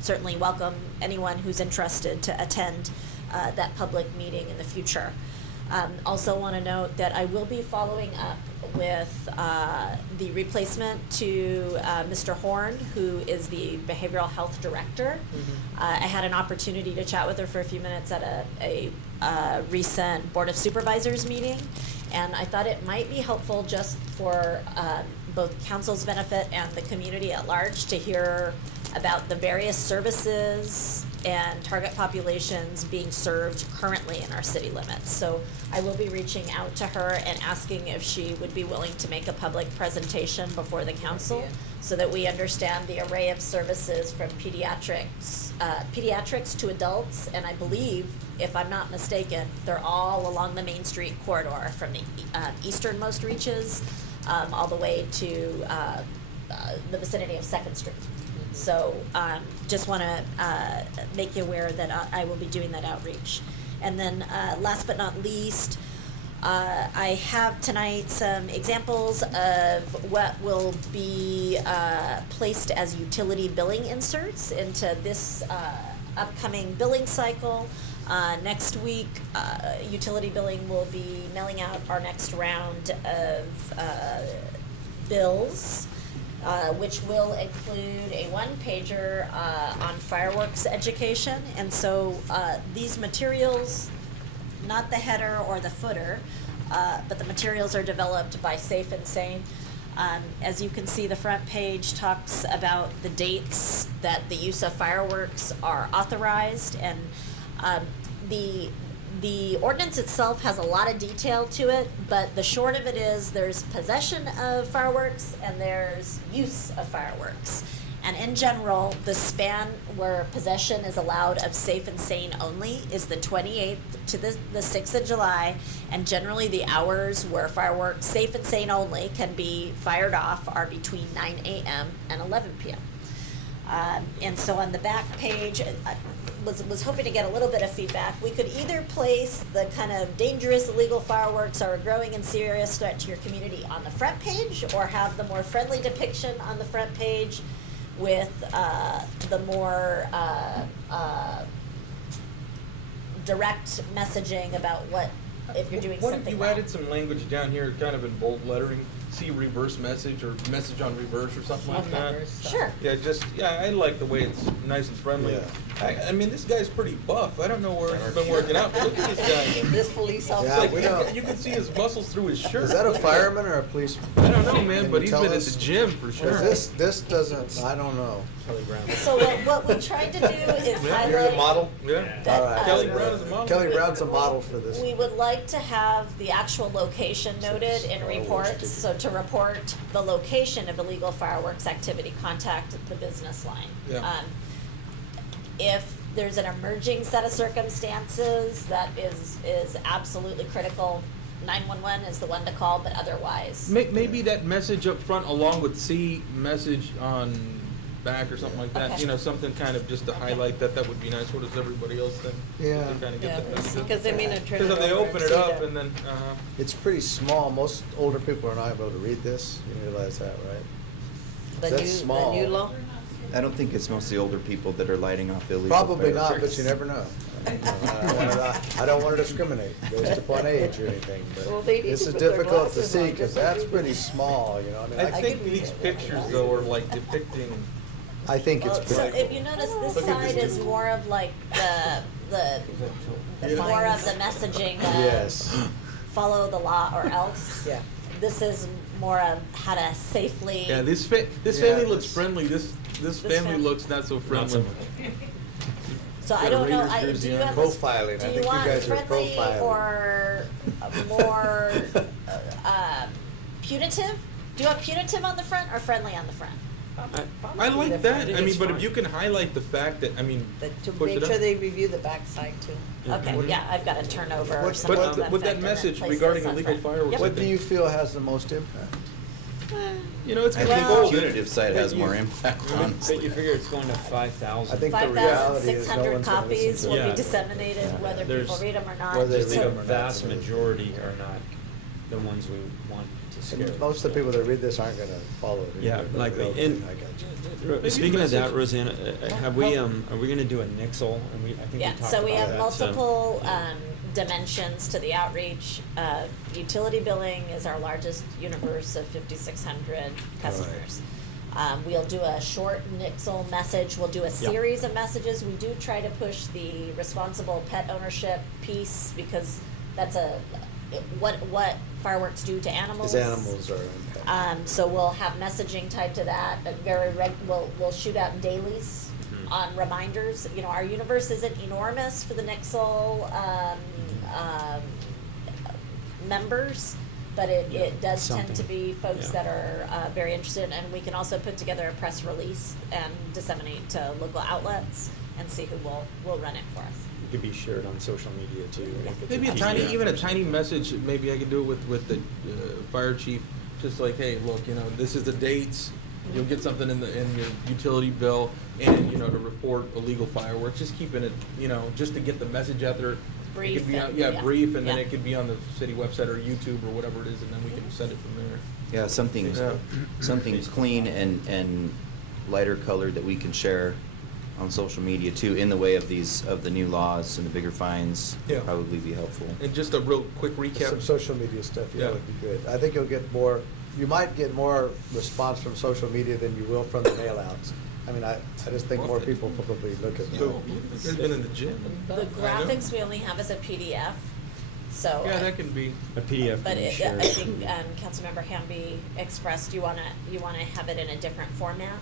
certainly welcome anyone who's interested to attend that public meeting in the future. Also want to note that I will be following up with the replacement to Mr. Horn, who is the Behavioral Health Director. I had an opportunity to chat with her for a few minutes at a recent Board of Supervisors meeting, and I thought it might be helpful just for both council's benefit and the community at large to hear about the various services and target populations being served currently in our city limits. So I will be reaching out to her and asking if she would be willing to make a public presentation before the council so that we understand the array of services from pediatrics to adults. And I believe, if I'm not mistaken, they're all along the Main Street corridor from the easternmost reaches all the way to the vicinity of 2nd Street. So just want to make you aware that I will be doing that outreach. And then last but not least, I have tonight some examples of what will be placed as utility billing inserts into this upcoming billing cycle. Next week, utility billing will be mailing out our next round of bills, which will include a one-pager on fireworks education. And so these materials, not the header or the footer, but the materials are developed by Safe and Sane. As you can see, the front page talks about the dates that the use of fireworks are authorized, and the ordinance itself has a lot of detail to it, but the short of it is there's possession of fireworks and there's use of fireworks. And in general, the span where possession is allowed of Safe and Sane only is the 28th to the 6th of July, and generally the hours where fireworks, Safe and Sane only, can be fired off are between 9 a.m. and 11 p.m. And so on the back page, I was hoping to get a little bit of feedback. We could either place the kind of dangerous illegal fireworks are a growing and serious threat to your community on the front page, or have the more friendly depiction on the front page with the more direct messaging about what, if you're doing What something if you wrong. added some language down here, kind of in bold lettering, see reverse message or message on reverse or something like that? Sure. Yeah, I like the way it's nice and friendly. I mean, this guy's pretty buff. I don't know where he's been working out, but look at this guy. This police It's officer. like, we don't- you can see his muscles through his shirt. Is that a fireman or a policeman? I don't know, man, Can but you he's tell been at us? the gym for sure. 'Cause this doesn't, I don't know. So what we tried to do is highlight. You're the model? Yeah. That, All right. Kelly Brown is a model. Kelly Brown's a model for this. We would like to have the actual location noted in reports, so to report the location of illegal fireworks activity, contact the business line. Yeah. If there's an emerging set of circumstances that is absolutely critical, 911 is the one to call, but otherwise. Maybe that message up front along with C message on back or something like that, Okay. you know, something kind of just to highlight that would be nice. What does everybody else think? Yeah. To kind of get Yeah, that message. because they may not turn Because it if they over open and it see up that. and then, It's pretty small. Most older people are not able to read this. You realize that, right? The That's new, small. the new law? I don't think it's mostly older people that are lighting off illegal Probably not, fireworks. but you never know. I don't want to discriminate based upon age or anything, Well, but they need this to is put their difficult to glasses see on because just so that's they pretty can- small, you know, I mean, I think can these read it. pictures though are like depicting. I think it's Well, so pretty if you notice, this Look at side this is more of like the more of the messaging of Yes. follow the law or else. Yeah. This is more of how to safely. Yeah, this Yeah, family looks this- friendly. This family fam- looks not so friendly. So I Got a don't know, Raiders do jersey you on. have, Profiling. I do think you you want guys are friendly profiling. or more punitive? Do you want punitive on the front or friendly on the front? I like that. I mean, but if you can highlight the fact that, I mean, To push make it sure up. they review the backside too. Okay, yeah, I've got a turnover or What- something. But to that with that effect, and then message place regarding this on illegal front. fireworks, Yep. What do you feel has the most impact? You know, it's I gonna think be the bold. punitive side has But more you- impact, But honestly. you figure it's going to 5,000. I think the reality is no 5,600 one's gonna copies listen will to Yeah. be disseminated, whether people There's- read them or not. Whether they Just read the them or not, vast so- majority are not the ones we want to scare. And most of the people that read this aren't going to follow it. Yeah, either, but likely. they'll- And- I got you. Speaking of that, Rosanna, have we, are we gonna do a nixel? And I think we Yeah, talked so we about have that, so- multiple dimensions to the outreach. Utility billing is our largest universe of 5,600 customers. We'll do a short nixel message. We'll do a series of messages. We do try to push the responsible pet ownership piece because that's what fireworks do to animals. These animals are impacted. So we'll have messaging tied to that. We'll shoot out dailies on reminders. You know, our universe isn't enormous for the Nixle members, but it does tend to be folks that are very interested. And we can also put together a press release and disseminate to local outlets and see who will run it for us. It could be shared on social media too. if it's Maybe a PDF tiny, even or a tiny message. Maybe I could do it with the fire chief, just like, hey, look, you know, this is the dates. You'll get something in your utility bill, and you know, to report illegal fireworks. Just keeping it, you know, just to get the message out there. brief could be on, and- yeah, yeah. brief, and then Yeah. it could be on the city website or YouTube or whatever it is, and then we can send it from there. Yeah, something, Yeah. something clean and lighter colored that we can share on social media too, in the way of the new laws and the bigger fines. Yeah. Would probably be helpful. And just a real quick recap. Some social media stuff, Yeah. would be good. I think you'll get more, you might get more response from social media than you will from the mail outs. I mean, I just think more people probably look at So, them. you guys been in the gym. The graphics we only have as a PDF, so. Yeah, that can be. A PDF But can be it, shared. I think Councilmember Hamby expressed you wanna have it in a different format.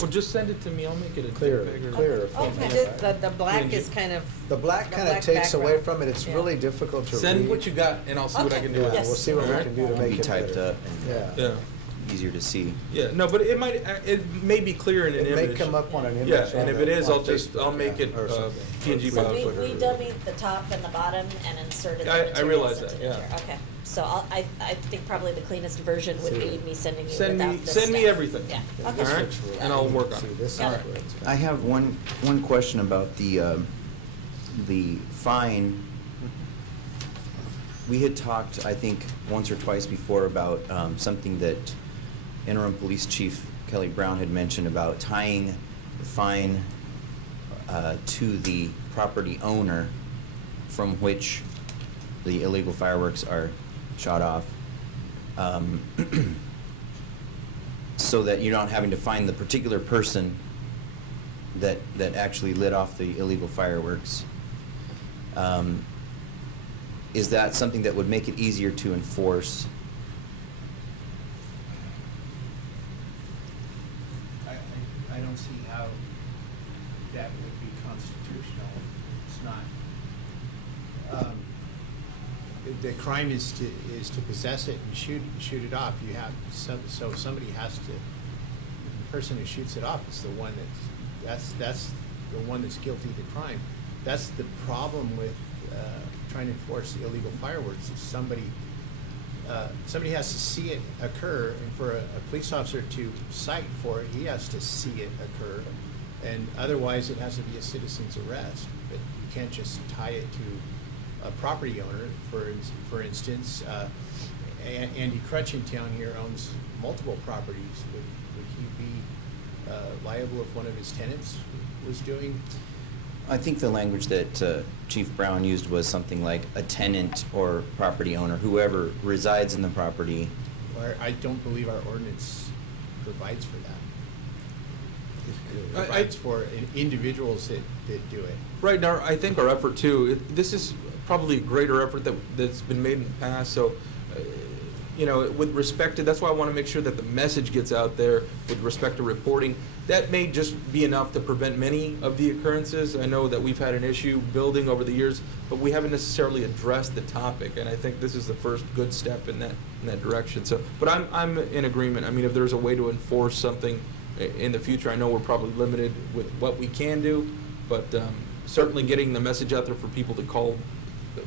Well, just send it to me. I'll make it a Clearer, bigger. clearer Oh, format. the black is kind of. The black kind of black takes away background. from it. It's Yeah. really difficult to read. Send what you got, and I'll see what I can do. Yeah, with it. we'll see what we Alright? can do to It'll make be it typed better. up and Yeah. easier to see. Yeah, no, but it might, it may be clear in an It image. may come up on an image Yeah, and on if the- it is, on I'll Facebook, make yeah, it or something. PNG So file. we dummied the top and the bottom and inserted the I materials realize into that, the yeah. chair. Okay, so I think probably the cleanest version would be me sending you without this Send me stuff. everything. Yeah, All okay. right, and I'll work on See, it. this is Got it. where it's- I have one question about the fine. We had talked, I think, once or twice before about something that Interim Police Chief Kelly Brown had mentioned about tying the fine to the property owner from which the illegal fireworks are shot off, so that you're not having to find the particular person that actually lit off the illegal fireworks. Is that something that would make it easier to enforce? I don't see how that would be constitutional. It's not. The crime is to possess it and shoot it off. You have, so somebody has to, the person who shoots it off is the one that's the one that's guilty of the crime. That's the problem with trying to enforce illegal fireworks, is somebody has to see it occur, and for a police officer to cite for it, he has to see it occur, and otherwise it has to be a citizen's arrest. But you can't just tie it to a property owner. For instance, Andy Crutch in town here owns multiple properties. Would he be liable if one of his tenants was doing? I think the language that Chief Brown used was something like a tenant or property owner, whoever resides in the property. I don't believe our ordinance provides for that. It provides for individuals that do it. Right now, I think our effort too, this is probably a greater effort that's been made in the past, so, with respect to, that's why I want to make sure that the message gets out there with respect to reporting. That may just be enough to prevent many of the occurrences. I know that we've had an issue building over the years, but we haven't necessarily addressed the topic, and I think this is the first good step in that direction. So, but I'm in agreement. I mean, if there's a way to enforce something in the future, I know we're probably limited with what we can do, but certainly getting the message out there for people to call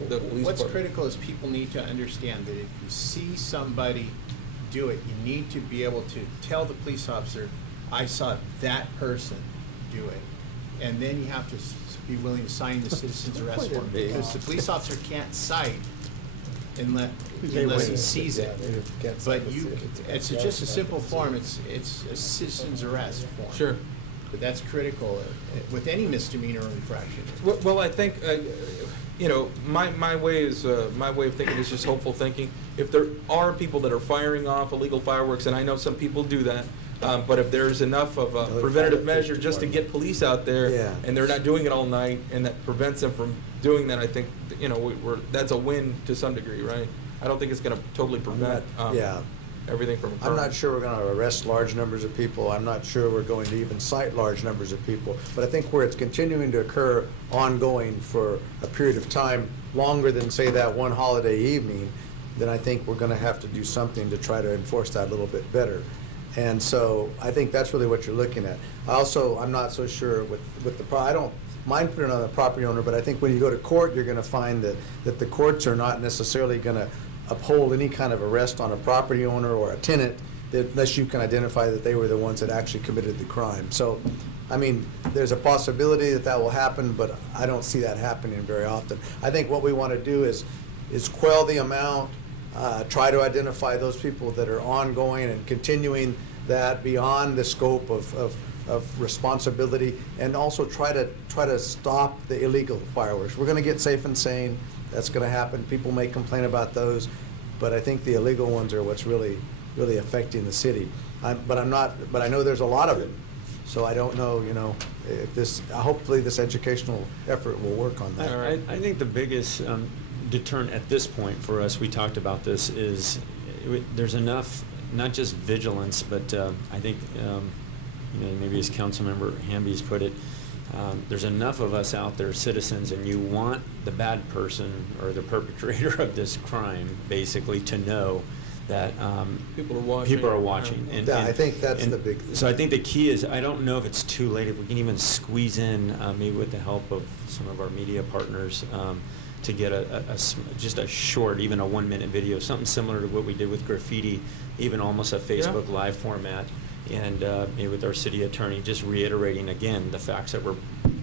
the police What's department. critical is people need to understand that if you see somebody do it, you need to be able to tell the police officer, I saw that person do it. And then you have to be willing to sign the citizen's arrest form, because the police officer can't cite unless he sees it. But it's just a simple form, it's a citizen's arrest form. Sure. But that's critical with any misdemeanor or infraction. Well, I think, my way of thinking is just hopeful thinking. If there are people that are firing off illegal fireworks, and I know some people do that, but if there's enough of a preventative measure just to get police out there, and they're not doing it all night, and that prevents them from doing that, I think, that's a win to some degree, right? I don't think it's going to totally prevent everything from occurring. I'm not sure we're going to arrest large numbers of people. I'm not sure we're going to even cite large numbers of people. But I think where it's continuing to occur ongoing for a period of time longer than, say, that one holiday evening, then I think we're going to have to do something to try to enforce that a little bit better. And so I think that's really what you're looking at. I'm not so sure with the, I don't mind putting it on the property owner, but I think when you go to court, you're going to find that the courts are not necessarily going to uphold any kind of arrest on a property owner or a tenant unless you can identify that they were the ones that actually committed the crime. So I mean, there's a possibility that that will happen, but I don't see that happening very often. I think what we want to do is quell the amount, try to identify those people that are ongoing and continuing that beyond the scope of responsibility, and also try to stop the illegal fireworks. We're going to get Safe and Sane. That's going to happen. People may complain about those, but I think the illegal ones are what's really affecting the city. But I know there's a lot of it. So I don't know, if this, hopefully this educational effort will work on that. I think the biggest deterrent at this point for us, we talked about this, is there's enough, not just vigilance, but I think, maybe as Councilmember Hamby's put it, there's enough of us out there, citizens, and you want the bad person or the perpetrator of this crime, basically, to know that people are watching. And I think that's the big thing. So I think the key is, I don't know if it's too late, if we can even squeeze in, maybe with the help of some of our media partners, to get just a short, even a 1-minute video, something similar to what we did with graffiti, even almost a Facebook Live format, and maybe with our city attorney, just reiterating again the facts that we're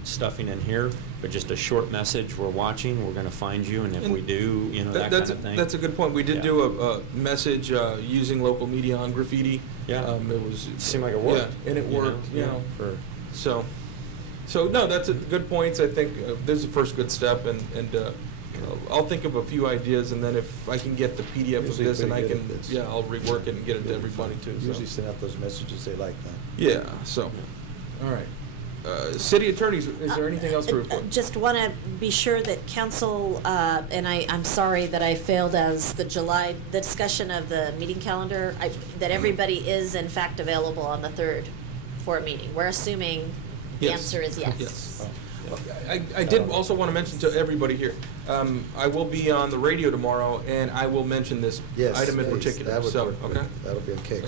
stuffing in here, but just a short message: we're watching, we're going to find you, and if we do, that kind of thing. That's a good point. We did do a message using local media on graffiti. Yeah, it seemed like it worked. Yeah, and it worked. So no, that's a good point. I think this is the first good step, and I'll think of a few ideas, and then if I can get the PDF of this, and I can, I'll rework it and get it to everybody too. Usually send out those messages, they like that. Yeah. So, all right. City attorneys, is there anything else to report? Just want to be sure that council, and I'm sorry that I failed as the discussion of the meeting calendar, that everybody is in fact available on the 3rd for a meeting. We're assuming the answer is yes. Yes. I did also want to mention to everybody here, I will be on the radio tomorrow, and I will mention this item in particular. That would so, work. okay. That'll be okay.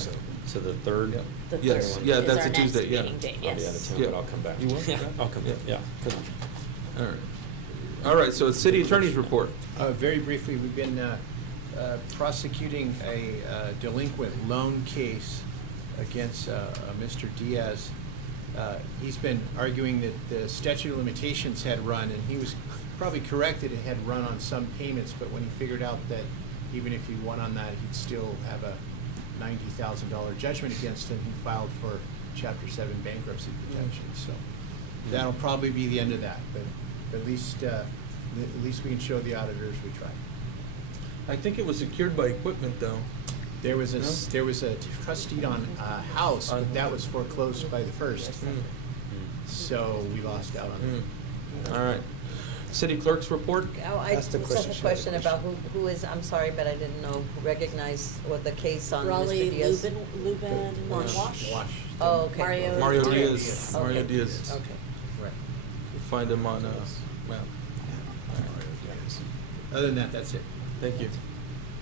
So the 3rd? Yeah. The Yes. 3rd Yeah, is that's our a Tuesday. next meeting date, I'll be out of town, but I'll come back. You will? Yeah, I'll come back. Yeah. All right. All right. So, city attorney's report. Very briefly, we've been prosecuting a delinquent loan case against Mr. Diaz. He's been arguing that the statute of limitations had run, and he was probably correct that it had run on some payments, but when he figured out that even if he won on that, he'd still have a $90,000 judgment against him, he filed for Chapter 7 bankruptcy protection. So that'll probably be the end of that, but at least we can show the auditors we tried. I think it was secured by equipment, though. There was a trust deed on a house, but that was foreclosed by the first. So we lost out on that. All right. City clerk's report. I just have a question about who is, I'm sorry, but I didn't recognize what the case on Brawley, Mr. Diaz. Lubin, Wash. Oh, okay. Mario Diaz. Okay. Mario Diaz. Okay. Right. You'll find him on map. Other than that, that's it. Thank you.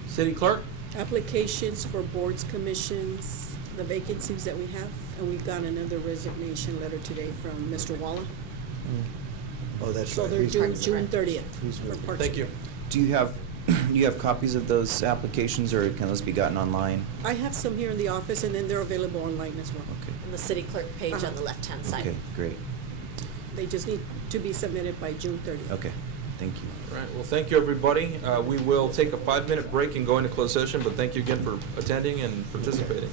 City clerk. Applications for boards, commissions, the vacancies that we have, and we got another resignation letter today from Mr. Walla. Oh, that's So right. they're He's- due June 30th. He's for moving. Parks Thank and you. Do you have copies of those applications, or can those be gotten online? I have some here in the office, and then they're available online as well. Okay. on the city clerk page on the left-hand side. Okay, great. They just need to be submitted by June 30th. Okay, thank you. All right. Well, thank you, everybody. We will take a 5-minute break and go into closed session, but thank you again for attending and participating.